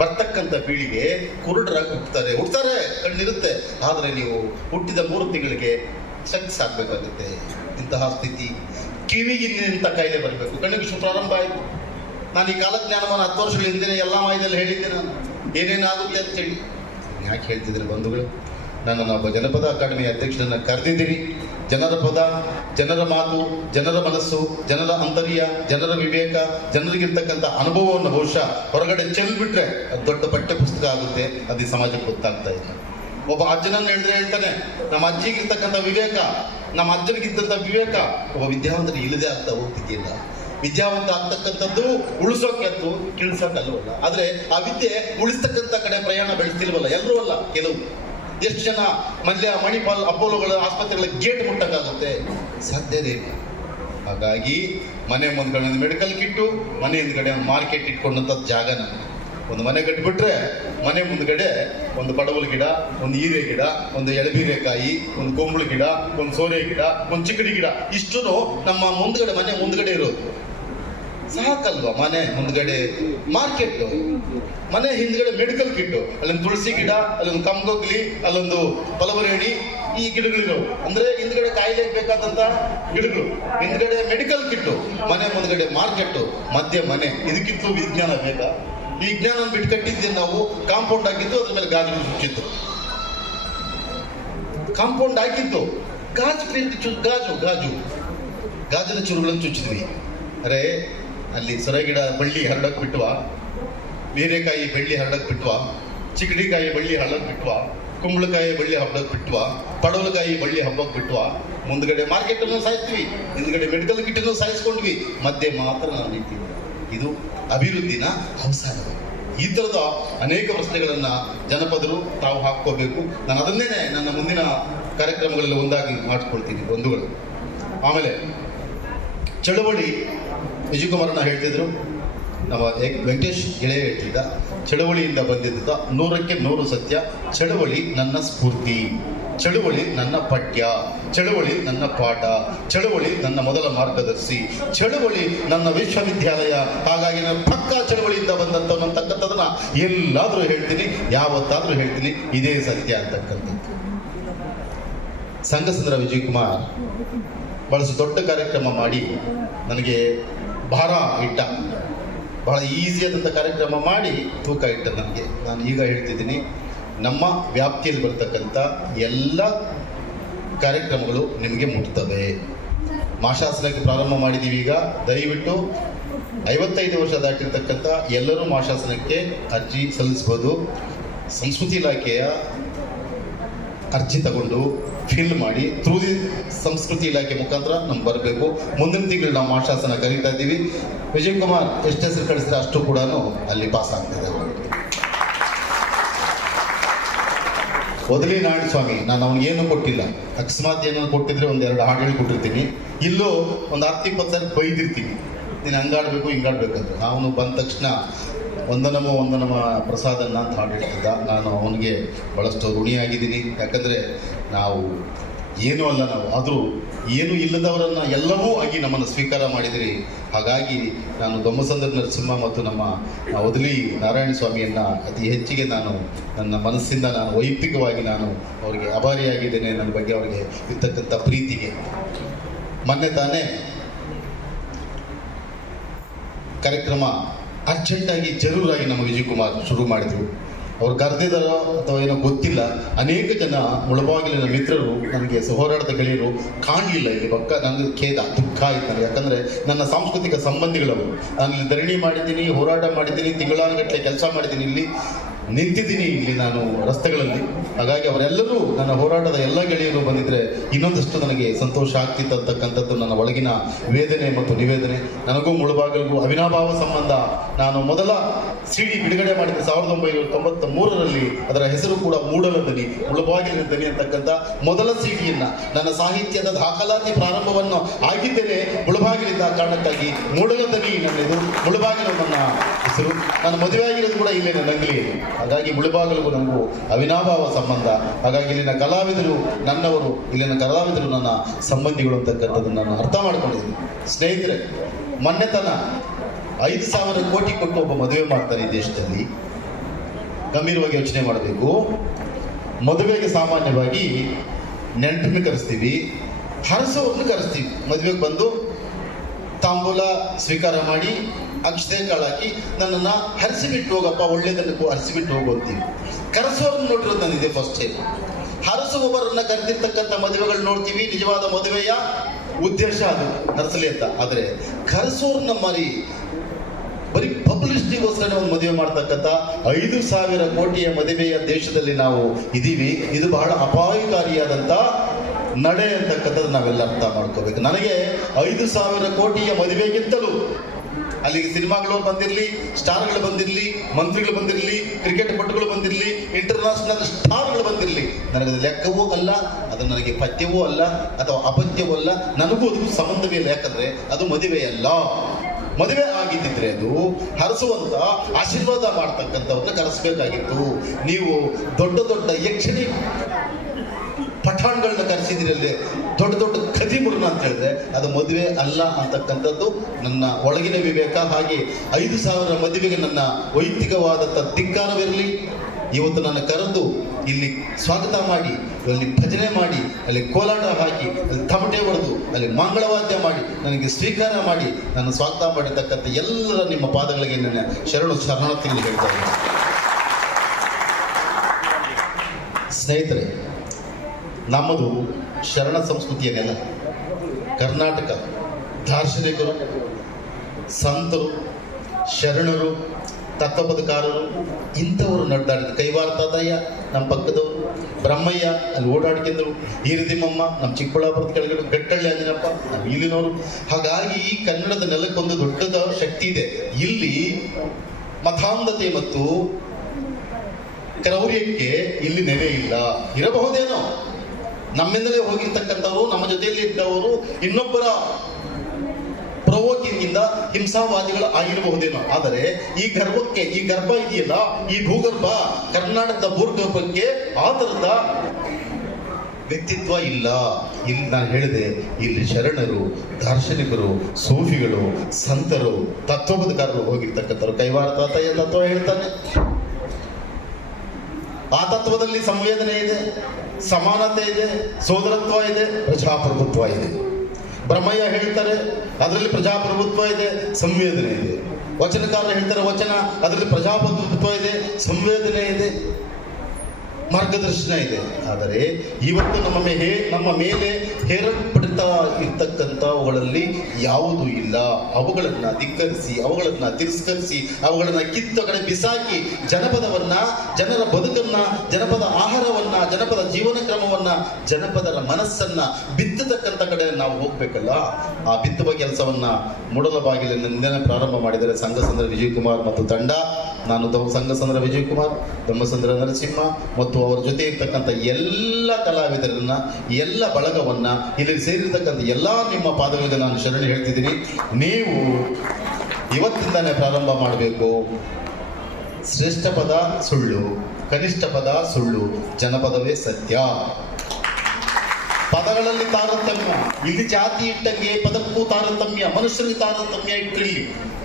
ಬರ್ತಕ್ಕಂಥ ಪೀಳಿಗೆ ಕುರುಡರಾಗಿ ಹುಟ್ಟುತ್ತಾರೆ. ಹುಡ್ತಾರೆ ಕಣ್ಣಿರುತ್ತೆ ಆದರೆ ನೀವು ಹುಟ್ಟಿದ ಮೂರು ತಿಂಗಳಿಗೆ ಸಕ್ಸ್ ಆಗಬೇಕಾಗುತ್ತೆ. ಇಂತಹ ಸ್ಥಿತಿ. ಕಿವಿಗೆ ಇಂಥ ಕಾಯಿಲೆ ಬರಬೇಕು. ಕಣ್ಣಿಗೆ ಶು ಪ್ರಾರಂಭ ಆಯಿತು. ನಾನು ಈ ಕಾಲಜ್ಞಾನವನ್ನು ಹತ್ತು ವರ್ಷಗಳ ಹಿಂದೆ ಎಲ್ಲ ಮಾಹಿತಿಯಲ್ಲಿ ಹೇಳಿದ್ದೆ ನಾನು. ಏನೇನಾಗುತ್ತೆ ಅಂತೇಳಿ ಯಾಕೆ ಹೇಳ್ತಿದ್ರೆ ಬಂಧುಗಳು? ನಾನು ಒಬ್ಬ ಜನಪದ ಅಕಾಡೆಮಿ ಅಧ್ಯಕ್ಷರನ್ನ ಕರೆದಿದ್ದೀರಿ. ಜನರ ಪದ ಜನರ ಮಾತು ಜನರ ಮನಸ್ಸು ಜನರ ಅಂತರ್ಯ, ಜನರ ವಿವೇಕ, ಜನರಿಗಿರ್ತಕ್ಕಂಥ ಅನುಭವವನ್ನು ಬಹುಶಃ ಹೊರಗಡೆ ಚೆಲ್ಬಿಟ್ರೆ ಅದು ದೊಡ್ಡ ಪಠ್ಯ ಪುಸ್ತಕ ಆಗುತ್ತೆ ಅದು ಸಮಾಜಕ್ಕೆ ಗೊತ್ತಾಗ್ತಾ ಇಲ್ಲ. ಒಬ್ಬ ಅಜ್ಜನನ್ನು ಹೇಳಿದ್ರೆ ಹೇಳ್ತಾನೆ, ನಮ್ಮ ಅಜ್ಜಿಗಿರ್ತಕ್ಕಂಥ ವಿವೇಕ, ನಮ್ಮ ಅಜ್ಜನಿಗಿದ್ದಂಥ ವಿವೇಕ. ಒಬ್ಬ ವಿದ್ಯಾವಂತನಿಗೆ ಇಲ್ಲದೆ ಆಗ್ತಾ ಹೋಗ್ತಿದ್ದಿಲ್ಲ ವಿದ್ಯಾವಂತ ಆಗ್ತಕ್ಕಂಥದ್ದು ಉಳಿಸೋಕೆ ಅಂತೂ ಆದರೆ ಆದ್ರೆ ಆ ವಿದ್ಯೆ ಉಳಿಸ್ತಕ್ಕಂಥ ಕಡೆ ಪ್ರಯಾಣ ಬೆಳೆಸ್ತಿಲ್ವಲ್ಲ? ಎಲ್ಲರೂ ಅಲ್ಲ, ಕೆಲವು. ಎಷ್ಟು ಜನ ಮಲ್ಯ, ಮಣಿಪಾಲ್, ಅಪೋಲೋಗಳ ಆಸ್ಪತ್ರೆಗಳ ಗೇಟ್ ಮುಟ್ಟಕ್ಕಾಗುತ್ತೆ? ಸಾಧ್ಯನೇ ಇಲ್ಲ. ಹಾಗಾಗಿ ಮನೆ ಮುಂದ್ಗಡೆ ಒಂದು ಮೆಡಿಕಲ್ ಕಿಟ್ಟು ಮನೆ ಹಿಂದ್ಗಡೆ ಮಾರ್ಕೆಟ್ ಇಟ್ಕೊಂಡಂಥ ಜಾಗ ನಮಗೆ ಒಂದು ಮನೆ ಕಟ್ಬಿಟ್ರೆ ಮನೆ ಮುಂದ್ಗಡೆ ಒಂದು ಬಡವಲ್ ಗಿಡ, ಒಂದು ಹೀರೆ ಗಿಡ, ಒಂದು ಎಳಬೀರೆಕಾಯಿ, ಒಂದು ಕೊಂಬಳ ಗಿಡ, ಒಂದು ಸೋರೆ ಗಿಡ, ಒಂದು ಚಿಕ್ಕಡಿ ಗಿಡ. ಇಷ್ಟು ನಮ್ಮ ಮುಂದ್ಗಡೆ, ಮನೆ ಮುಂದ್ಗಡೆ ಇರೋದು. ಸಾಕಲ್ವಾ? ಮನೆ ಮುಂದ್ಗಡೆ ಮಾರ್ಕೆಟ್ ಮನೆ ಹಿಂದ್ಗಡೆ ಮೆಡಿಕಲ್ ಕಿಟ್ಟು ಅಲ್ಲೊಂದು ತುಳಸಿ ಗಿಡ, ಅಲ್ಲೊಂದು ಕಂಗೊಗ್ಲಿ ಅಲ್ಲೊಂದು ಪಲವರೇಣಿ, ಈ ಗಿಡಗಳಿರೋ ಅಂದ್ರೆ ಹಿಂದ್ಗಡೆ ಕಾಯಿಲೆ ಬೇಕಾದಂತ ಗಿಡಗಳು. ಹಿಂದ್ಗಡೆ ಮೆಡಿಕಲ್ ಕಿಟ್ಟು ಮನೆ ಮುಂದ್ಗಡೆ ಮಾರ್ಕೆಟ್ ಮಧ್ಯೆ ಮನೆ. ಇದಕ್ಕಿಂತ ವಿಜ್ಞಾನ ಬೇಕಾ? ವಿಜ್ಞಾನ ಬಿಟ್ಟು ಕಟ್ಟಿದ್ದೆ ನಾವು ಕಾಂಪೌಂಡ್ ಹಾಕಿದ್ದು, ಅದ್ರ ಮೇಲೆ ಗಾಜು ಮುಚ್ಚಿತ್ತು ಕಾಂಪೌಂಡ್ ಹಾಕಿದ್ದು. ಗಾಜು ಗಾಜು ಗಾಜು. ಗಾಜಿನ ಚೂರುಗಳನ್ನು ಚುಚ್ಚಿದ್ವಿ. ಅರೆ ಅಲ್ಲಿ ಸೊರಗಿಡ ಬಳ್ಳಿ ಹರಡಕ್ ಬಿಟ್ಟುವ ಬೇರೆಕಾಯಿ ಬೆಳ್ಳಿ ಹರಡಕ್ ಬಿಟ್ಟುವ ಚಿಕಡಿಕಾಯಿ ಬಳ್ಳಿ ಹರಡಕ್ ಬಿಟ್ಟುವ ಕುಂಬಳಕಾಯಿ ಬಳ್ಳಿ ಹಬ್ಬಕ್ಕೆ ಬಿಟ್ಟುವ ಪಡವಲಕಾಯಿ ಬಳ್ಳಿ ಹಬ್ಬಕ್ಕೆ ಬಿಟ್ಟುವ ಮುಂದ್ಗಡೆ ಮಾರ್ಕೆಟ್ ಅನ್ನು ಸಾಯಿಸ್ತೀವಿ, ಹಿಂದ್ಗಡೆ ಮೆಡಿಕಲ್ ಕಿಟ್ ಅನ್ನು ಸಾಯಿಸ್ಕೊಂಡ್ವಿ. ಮಧ್ಯೆ ಮಾತ್ರ ನಾವು ನಿಂತೀವಿ ಇದು ಅಭಿವೃದ್ಧಿನ ಅವಸಾನ ಈ ಥರದ ಅನೇಕ ಪ್ರಶ್ನೆಗಳನ್ನ ಜನಪದರು ತಾವು ಹಾಕ್ಕೋಬೇಕು. ನಾನು ಅದನ್ನೇ ನನ್ನ ಮುಂದಿನ ಕಾರ್ಯಕ್ರಮಗಳಲ್ಲಿ ಒಂದಾಗಿ ಮಾಡ್ಕೊಳ್ತೀನಿ ಬಂಧುಗಳು. ಆಮೇಲೆ, ಚಳವಳಿ ವಿಜಯಕುಮಾರನ ಹೇಳ್ತಿದ್ರು. ನಮ್ಮ ವೆಂಕಟೇಶ್ ಗೆಳೆಯ ಹೇಳ್ತಿದ್ದ, ಚಳುವಳಿಯಿಂದ ಬಂದಿದ್ದ ನೂರಕ್ಕೆ ನೂರು ಸತ್ಯ, ಚಳವಳಿ ನನ್ನ ಸ್ಫೂರ್ತಿ, ಚಳುವಳಿ ನನ್ನ ಪಠ್ಯ, ಚಳುವಳಿ ನನ್ನ ಪಾಠ, ಚಳುವಳಿ ನನ್ನ ಮೊದಲ ಮಾರ್ಗದರ್ಶಿ, ಚಳುವಳಿ ನನ್ನ ವಿಶ್ವವಿದ್ಯಾಲಯ, ಹಾಗಾಗಿ ನಾನು ಪಕ್ಕಾ ಚಳುವಳಿಯಿಂದ ಬಂದಂಥವ್ನು ಎಲ್ಲಾದರೂ ಹೇಳ್ತೀನಿ, ಯಾವತ್ತಾದರೂ ಹೇಳ್ತೀನಿ, ಇದೇ ಸತ್ಯ ಅಂತಕ್ಕಂಥದ್ದು. ಸಂಘಸಂದ್ರ ವಿಜಯಕುಮಾರ್, ಬಹಳಷ್ಟು ದೊಡ್ಡ ಕಾರ್ಯಕ್ರಮ ಮಾಡಿ, ನನಗೆ ಭಾರ ಇಟ್ಟ. ಬಹಳ ಈಸಿಯಾದಂಥ ಕಾರ್ಯಕ್ರಮ ಮಾಡಿ ತೂಕ ಇಟ್ಟ ನನಗೆ ನಾನು ಈಗ ಹೇಳ್ತಿದ್ದೀನಿ, ನಮ್ಮ ವ್ಯಾಪ್ತಿಯಲ್ಲಿ ಬರ್ತಕ್ಕಂಥ ಎಲ್ಲ ಕಾರ್ಯಕ್ರಮಗಳು ನಿಮಗೆ ಮುಟ್ತವೆ. ಮಾಶಾಸನಕ್ಕೆ ಪ್ರಾರಂಭ ಮಾಡಿದ್ದೀವಿ ಈಗ. ದಯವಿಟ್ಟು ಐವತ್ತೈದು ವರ್ಷ ದಾಟಿರ್ತಕ್ಕಂಥ ಎಲ್ಲರೂ ಮಾಶಾಸನಕ್ಕೆ ಅರ್ಜಿ ಸಲ್ಲಿಸ್ಬೋದು. ಸಂಸ್ಕೃತಿ ಇಲಾಖೆಯ ಅರ್ಜಿ ತಗೊಂಡು ಫಿಲ್ ಮಾಡಿ ಥ್ರೂ ದಿ ಸಂಸ್ಕೃತಿ ಇಲಾಖೆ ಮುಖಾಂತರ ನಮ್ಗೆ ಬರಬೇಕು. ಮುಂದಿನ ತಿಂಗಳು ನಾವು ಆಶಾಸನ ಕರೀತಾ ಇದ್ದೀವಿ. ವಿಜಯ್ ಕುಮಾರ್ ಎಷ್ಟು ಹೆಸರು ಕಳಿಸಿದ್ರೆ ಅಷ್ಟು ಕೂಡ ಅಲ್ಲಿ ಪಾಸ್ ಆಗ್ತಿದೆ. ಒದಲಿ ನಾರಾಯಣ ಸ್ವಾಮಿ, ನಾನು ಅವ್ನಿಗೆ ಏನು ಕೊಟ್ಟಿಲ್ಲ. ಅಕಸ್ಮಾತ್ ಏನೋ ಕೊಟ್ಟಿದ್ರೆ ಒಂದು ಎರಡು ಹಾಡು ಕೊಟ್ಟಿರ್ತೀನಿ. ಇಲ್ಲೂ ಒಂದು ಹತ್ತು ಇಪ್ಪತ್ತು ಸಾವಿರ ಬೈದಿರ್ತೀನಿ. ನೀನು ಹಂಗಾಡ್ಬೇಕು ಹಿಂಗಾಡ್ಬೇಕಂದ್ರೆ ಅವನು ಬಂದ ತಕ್ಷಣ ಒಂದನಮ ವಂದನಮ ಪ್ರಸಾದನ ಅಂತ ಹಾಡು ಹೇಳ್ತಿದ್ದ ನಾನು ಅವನಿಗೆ ಭಾಳಷ್ಟು ಋಣಿಯಾಗಿದ್ದೀನಿ. ಯಾಕಂದರೆ ನಾವು ಏನೂ ಅಲ್ಲ, ನಾವು ಆದರೂ ಏನೂ ಇಲ್ಲದವರನ್ನು ಎಲ್ಲವೂ ಆಗಿ ನಮ್ಮನ್ನು ಸ್ವೀಕಾರ ಮಾಡಿದಿರಿ. ಹಾಗಾಗಿ ನಾನು ದೊಮ್ಮಸಂದ್ರ ನರಸಿಂಹ ಮತ್ತು ನಮ್ಮ ಒದಲಿ ನಾರಾಯಣ ಸ್ವಾಮಿಯನ್ನು ಅತಿ ಹೆಚ್ಚಿಗೆ ನಾನು ನನ್ನ ಮನಸ್ಸಿಂದ ನಾನು ವೈಯಕ್ತಿಕವಾಗಿ ನಾನು ಅವರಿಗೆ ಅಭಾರಿಯಾಗಿದ್ದೇನೆ ನನ್ನ ಬಗ್ಗೆ ಅವರಿಗೆ ಇರ್ತಕ್ಕಂಥ ಪ್ರೀತಿಗೆ. ಮೊನ್ನೆ ತಾನೇ ಕಾರ್ಯಕ್ರಮ ಅರ್ಜೆಂಟಾಗಿ ಜರೂರಾಗಿ ನಮ್ಮ ವಿಜಯ್ ಕುಮಾರ್ ಶುರು ಮಾಡಿದರು. ಅವ್ರು ಕರೆದಿದ್ದಾರೋ ಅಥವಾ ಏನೋ ಗೊತ್ತಿಲ್ಲ, ಅನೇಕ ಜನ ಮುಳಬಾಗಿಲಿನ ಮಿತ್ರರು ನನಗೆ ಹೋರಾಟದ ಗೆಳೆಯರು ಕಾಣಲಿಲ್ಲ ಇಲ್ಲಿ. ಪಕ್ಕ ನನಗೆ ಖೇದ, ದುಃಖ ಆಯ್ತು ಯಾಕಂದರೆ ನನ್ನ ಸಾಂಸ್ಕೃತಿಕ ಸಂಬಂಧಿಗಳವರು ನಾನು ಇಲ್ಲಿ ಧರಣಿ ಮಾಡಿದ್ದೀನಿ, ಹೋರಾಟ ಮಾಡಿದ್ದೀನಿ, ತಿಂಗಳಾನುಗಟ್ಟಲೆ ಕೆಲಸ ಮಾಡಿದ್ದೀನಿ ಇಲ್ಲಿ. ನಿಂತಿದ್ದೀನಿ ಇಲ್ಲಿ ನಾನು ರಸ್ತೆಗಳಲ್ಲಿ. ಹಾಗಾಗಿ ಅವರೆಲ್ಲರೂ ನನ್ನ ಹೋರಾಟದ ಎಲ್ಲ ಗೆಳೆಯರು ಬಂದಿದ್ರೆ ಇನ್ನೊಂದಷ್ಟು ನನಗೆ ಸಂತೋಷ ಆಗ್ತಿತ್ತು ಅಂತಕ್ಕಂಥದ್ದು ನನ್ನ ಒಳಗಿನ ವೇದನೆ ಮತ್ತು ನಿವೇದನೆ. ನನಗೂ ಮುಳುಬಾಗಲಿಗೂ ಅವಿನಾಭಾವ ಸಂಬಂಧ. ನಾನು ಮೊದಲ ಸಿ ಡಿ ಬಿಡುಗಡೆ ಮಾಡಿದ ಸಾವಿರದ ಒಂಬೈನೂರ ತೊಂಬತ್ತ ಮೂರರಲ್ಲಿ ಅದರ ಹೆಸರು ಕೂಡ ಮೂಡಲ ದನಿ ಮುಳುಬಾಗಿಲಿನ ದನಿ ಅಂತಕ್ಕಂಥ ಮೊದಲ ಸಿ ಡಿಯನ್ನ ನನ್ನ ಸಾಹಿತ್ಯದ ದಾಖಲಾತಿ ಪ್ರಾರಂಭವನ್ನು ಆಗಿದ್ದೇನೆ. ಮುಳುಬಾಗಿಲಿದ್ದ ಕಾರಣಕ್ಕಾಗಿ ಮೂಡಲ ದನಿ ನನ್ನದು ಮುಳುಬಾಗಿಲು ನನ್ನ ಹೆಸರು. ನಾನು ಮದುವೆ ಆಗಿರೋದು ಕೂಡ ಇಲ್ಲೇ ನನ್ನ ಅಂಗಲಿಯಲ್ಲಿ ಹಾಗಾಗಿ ಮುಳುಬಾಗಲಿಗೂ ನಮಗೂ ಅವಿನಾಭಾವ ಸಂಬಂಧ. ಹಾಗಾಗಿ ಇಲ್ಲಿನ ಕಲಾವಿದರು ನನ್ನವರು, ಇಲ್ಲಿನ ಕಲಾವಿದರು ನನ್ನ ಸಂಬಂಧಿಗಳು ಅಂತಕ್ಕಂಥದ್ದನ್ನು ನಾನು ಅರ್ಥ ಮಾಡ್ಕೊಂಡಿದ್ದೀನಿ. ಸ್ನೇಹಿತರೆ ಮೊನ್ನೆತನ ಐದು ಸಾವಿರ ಕೋಟಿ ಕೊಟ್ಟು ಒಬ್ಬ ಮದುವೆ ಮಾಡ್ತಾನೆ ಈ ದೇಶದಲ್ಲಿ. ಗಂಭೀರವಾಗಿ ಯೋಚನೆ ಮಾಡಬೇಕು. ಮದುವೆಗೆ ಸಾಮಾನ್ಯವಾಗಿ ನೆಂಟನ್ನು ಕರೆಸ್ತೀವಿ ಹರಸವನ್ನು ಕರೆಸ್ತೀವಿ. ಮದುವೆಗೆ ಬಂದು ತಾಂಬೂಲ ಸ್ವೀಕಾರ ಮಾಡಿ ಅಕ್ಷತೆ ನನ್ನನ್ನ ನನ್ನನ್ನು ಹರಿಸಿಬಿಟ್ಟು ಹೋಗಪ್ಪ, ಒಳ್ಳೇದನ್ನು ಹರಿಸಿಬಿಟ್ಟು ಹೋಗು ಅಂತೀವಿ. ಕರೆಸೋರನ್ನು ನೋಡಿರೋದು ನಾನು ಫಸ್ಟ್ ಟೈಮ್ ಹರಸುವವರನ್ನ ಕರೆದಿರ್ತಕ್ಕಂಥ ಮದುವೆಗಳು ನೋಡ್ತೀವಿ, ನಿಜವಾದ ಮದುವೆಯ ಉದ್ದೇಶ ಅದು ಹರಸಲಿ ಅಂತ. ಆದರೆ ಕರೆಸೋರ್ನ ಮರಿ, ಬರೀ ಪಬ್ಲಿಸಿಟಿಗೋಸ್ಕರ ಒಂದು ಮದುವೆ ಮಾಡ್ತಕ್ಕಂಥ ಐದು ಸಾವಿರ ಕೋಟಿಯ ಮದುವೆಯ ದೇಶದಲ್ಲಿ ನಾವು ಇದ್ದೀವಿ ಇದು ಬಹಳ ಅಪಾಯಕಾರಿಯಾದಂಥ ನಡೆ ಅಂತಕ್ಕಂಥದ್ದು ನಾವೆಲ್ಲ ಅರ್ಥ ಮಾಡ್ಕೋಬೇಕು. ನನಗೆ ಐದು ಸಾವಿರ ಕೋಟಿಯ ಮದುವೆಗಿಂತಲೂ ಅಲ್ಲಿಗೆ ಸಿನಿಮಾಗಳು ಬಂದಿರಲಿ, ಸ್ಟಾರ್ಗಳು ಬಂದಿರಲಿ, ಮಂತ್ರಿಗಳು ಬಂದಿರಲಿ, ಕ್ರಿಕೆಟ್ ಪಟುಗಳು ಬಂದಿರಲಿ ಇಂಟರ್ನ್ಯಾಷನಲ್ ಸ್ಟಾರ್ಗಳು ಬಂದಿರಲಿ. ನನಗದು ಲೆಕ್ಕವೂ ಅಲ್ಲ, ಅದು ನನಗೆ ಪಥ್ಯವೂ ಅಲ್ಲ, ಅಥವಾ ಅಪಥ್ಯವೂ ಅಲ್ಲ, ನನಗೂ ಅದಕ್ಕೂ ಸಂಬಂಧವೇ ಇಲ್ಲ. ಯಾಕಂದ್ರೆ ಅದು ಮದುವೆಯಲ್ಲ ಮದುವೆ ಆಗಿದ್ದಿದ್ರೆ ಅದು ಹರಸುವಂತ ಆಶೀರ್ವಾದ ಮಾಡ್ತಕ್ಕಂಥವ್ರನ್ನ ಕರೆಸ್ಬೇಕಾಗಿತ್ತು. ನೀವು ದೊಡ್ಡ ದೊಡ್ಡ ಯಕ್ಷಣಿ ಪಠಾಣ್ಗಳನ್ನ ಕರೆಸಿದಿರಲ್ಲಿ ದೊಡ್ಡ ದೊಡ್ಡ ಖದೀಮರನ್ನ ಅಂತ ಹೇಳಿದ್ರೆ, ಅದು ಮದುವೆ ಅಲ್ಲ ಅಂತಕ್ಕಂಥದ್ದು ನನ್ನ ಒಳಗಿನ ವಿವೇಕ. ಹಾಗೆ ಐದು ಸಾವಿರ ಮದುವೆಗೆ ನನ್ನ ವೈಯಕ್ತಿಕವಾದಂಥ ಧಿಕ್ಕಾರವಿರಲಿ. ಇವತ್ತು ನನ್ನ ಕರೆದು ಇಲ್ಲಿ ಸ್ವಾಗತ ಮಾಡಿ, ಅಲ್ಲಿ ಭಜನೆ ಮಾಡಿ, ಅಲ್ಲಿ ಕೋಲಾಟ ಹಾಕಿ, ಅಲ್ಲಿ ತಮಟೆ ಹೊಡೆದು ಅಲ್ಲಿ ಮಂಗಳವಾದ್ಯ ಮಾಡಿ, ನನಗೆ ಸ್ವೀಕಾರ ಮಾಡಿ, ನನ್ನ ಸ್ವಾಗತ ಮಾಡಿರ್ತಕ್ಕಂಥ ಎಲ್ಲರ ನಿಮ್ಮ ಪಾದಗಳಿಗೆ ನನ್ನ ಶರಣು ಶರಣಾರ್ಥಿಗಳು ಹೇಳ್ತಾ ಇದ್ದೀನಿ ಸ್ನೇಹಿತರೆ, ನಮ್ಮದು ಶರಣ ಸಂಸ್ಕೃತಿಯ ನೆಲ ಕರ್ನಾಟಕ ದಾರ್ಶನಿಕರು, ಸಂತರು, ಶರಣರು, ತತ್ವಪದಕಾರರು, ಇಂಥವರು ನಡೆದಾಡಿದ ಕೈವಾರ ತಾತಯ್ಯ, ನಮ್ಮ ಪಕ್ಕದವರು, ಬ್ರಹ್ಮಯ್ಯ, ಅಲ್ಲಿ ಓಡಾಡ್ಕೊಂಡರು. ಈರದಿಮ್ಮಮ್ಮ, ನಮ್ಮ ಚಿಕ್ಕಬಳ್ಳಾಪುರದ ಕೆಳಗಡೆ, ಗಟ್ಟಳ್ಳಿ ಅಂಜನಪ್ಪ ನಮ್ಮ ಇಲ್ಲಿನವರು. ಹಾಗಾಗಿ ಈ ಕನ್ನಡದ ನೆಲಕ್ಕೊಂದು ದೊಡ್ಡದ ಶಕ್ತಿ ಇದೆ. ಇಲ್ಲಿ ಮತಾಂಧತೆ ಮತ್ತು ಕ್ರೌರ್ಯಕ್ಕೆ ಇಲ್ಲಿ ನೆಲೆ ಇಲ್ಲ. ಇರಬಹುದೇನೋ? ನಮ್ಮಿಂದಲೇ ಹೋಗಿರ್ತಕ್ಕಂಥವರು, ನಮ್ಮ ಜೊತೆಯಲ್ಲಿ ಇದ್ದವರು, ಇನ್ನೊಬ್ಬರ ಪ್ರವೋಕಿಂಗ್ ಇಂದ ಹಿಂಸಾವಾದಿಗಳು ಆಗಿರಬಹುದೇನೋ. ಆದರೆ ಈ ಗರ್ಭಕ್ಕೆ, ಈ ಗರ್ಭ ಇದೆಯಲ್ಲ, ಈ ಭೂಗರ್ಭ ಕರ್ನಾಟಕದ ಭೂಗರ್ಭಕ್ಕೆ ಆ ತರದ ವ್ಯಕ್ತಿತ್ವ ಇಲ್ಲ. ಇಲ್ಲಿ ನಾನು ಹೇಳಿದೆ, ಇಲ್ಲಿ ಶರಣರು, ದಾರ್ಶನಿಕರು, ಸೂಫಿಗಳು, ಸಂತರು ತತ್ವಬದ್ಧಕಾರರು ಹೋಗಿರ್ತಕ್ಕಂಥವ್ರು. ಕೈವಾರ ತಾತಯ್ಯ ತತ್ವ ಹೇಳ್ತಾನೆ. ಆ ತತ್ವದಲ್ಲಿ ಸಂವೇದನೆ ಇದೆ. ಸಮಾನತೆ ಇದೆ, ಸೋದರತ್ವ ಇದೆ, ಪ್ರಜಾಪ್ರಭುತ್ವ ಇದೆ. ಬ್ರಹ್ಮಯ್ಯ ಹೇಳ್ತಾರೆ, ಅದರಲ್ಲಿ ಪ್ರಜಾಪ್ರಭುತ್ವ ಇದೆ, ಸಂವೇದನೆ ಇದೆ. ವಚನಕಾರರು ಹೇಳ್ತಾರೆ, ವಚನ, ಅದರಲ್ಲಿ ಪ್ರಜಾಪ್ರಭುತ್ವ ಇದೆ, ಸಂವೇದನೆ ಇದೆ, ಮಾರ್ಗದರ್ಶನ ಇದೆ. ಆದರೆ, ಇವತ್ತು ನಮ್ಮ ಮೇಲೆ ನಮ್ಮ ಮೇಲೆ ಹೇರಲ್ಪಡ್ತಾ ಇರ್ತಕ್ಕಂಥವುಗಳಲ್ಲಿ ಯಾವುದೂ ಇಲ್ಲ. ಅವುಗಳನ್ನು ಧಿಕ್ಕರಿಸಿ, ಅವುಗಳನ್ನು ತಿರಸ್ಕರಿಸಿ, ಅವುಗಳನ್ನು ಕಿತ್ತ ಕಡೆ ಬಿಸಾಕಿ ಜನಪದವನ್ನ, ಜನರ ಬದುಕನ್ನ, ಜನಪದ ಆಹಾರವನ್ನ, ಜನಪದ ಜೀವನ ಕ್ರಮವನ್ನ, ಜನಪದರ ಮನಸ್ಸನ್ನ ಬಿತ್ತತಕ್ಕಂಥ ಕಡೆ ನಾವು ಹೋಗ್ಬೇಕಲ್ಲ? ಆ ಬಿತ್ತುವ ಕೆಲಸವನ್ನ ಮೂಡಲ ಬಾಗಿಲಿನಿಂದಲೇ ಪ್ರಾರಂಭ ಮಾಡಿದರೆ ಸಂಘಸಂದ್ರ ವಿಜಯಕುಮಾರ್ ಮತ್ತು ತಂಡ, ನಾನು ಸಂಘಸಂದ್ರ ವಿಜಯಕುಮಾರ್ ದಮ್ಮಸಂದ್ರ ನರಸಿಂಹ ಮತ್ತು ಅವರ ಜೊತೆ ಇರ್ತಕ್ಕಂಥ ಎಲ್ಲ ಕಲಾವಿದರನ್ನ, ಎಲ್ಲ ಬಳಗವನ್ನ ಇಲ್ಲಿ ಸೇರಿರ್ತಕ್ಕಂಥ ಎಲ್ಲ ನಿಮ್ಮ ಪಾದಗಳಿಗೆ ನಾನು ಶರಣು ಹೇಳ್ತಿದ್ದೀನಿ. ನೀವು ಇವತ್ತಿಂದಾನೇ ಪ್ರಾರಂಭ ಮಾಡಬೇಕು. ಶ್ರೇಷ್ಠ ಪದ ಸುಳ್ಳು, ಕನಿಷ್ಠ ಪದ ಸುಳ್ಳು, ಜನಪದವೇ ಸತ್ಯ. ಪದಗಳಲ್ಲಿ ತಾರತಮ್ಯ, ಇಲ್ಲಿ ಜಾತಿ ಇಟ್ಟಂಗೆ ಪದಕ್ಕೂ ತಾರತಮ್ಯ ಮನುಷ್ಯರಿಗೆ ತಾರತಮ್ಯ ಇಟ್ಟಿರಲಿ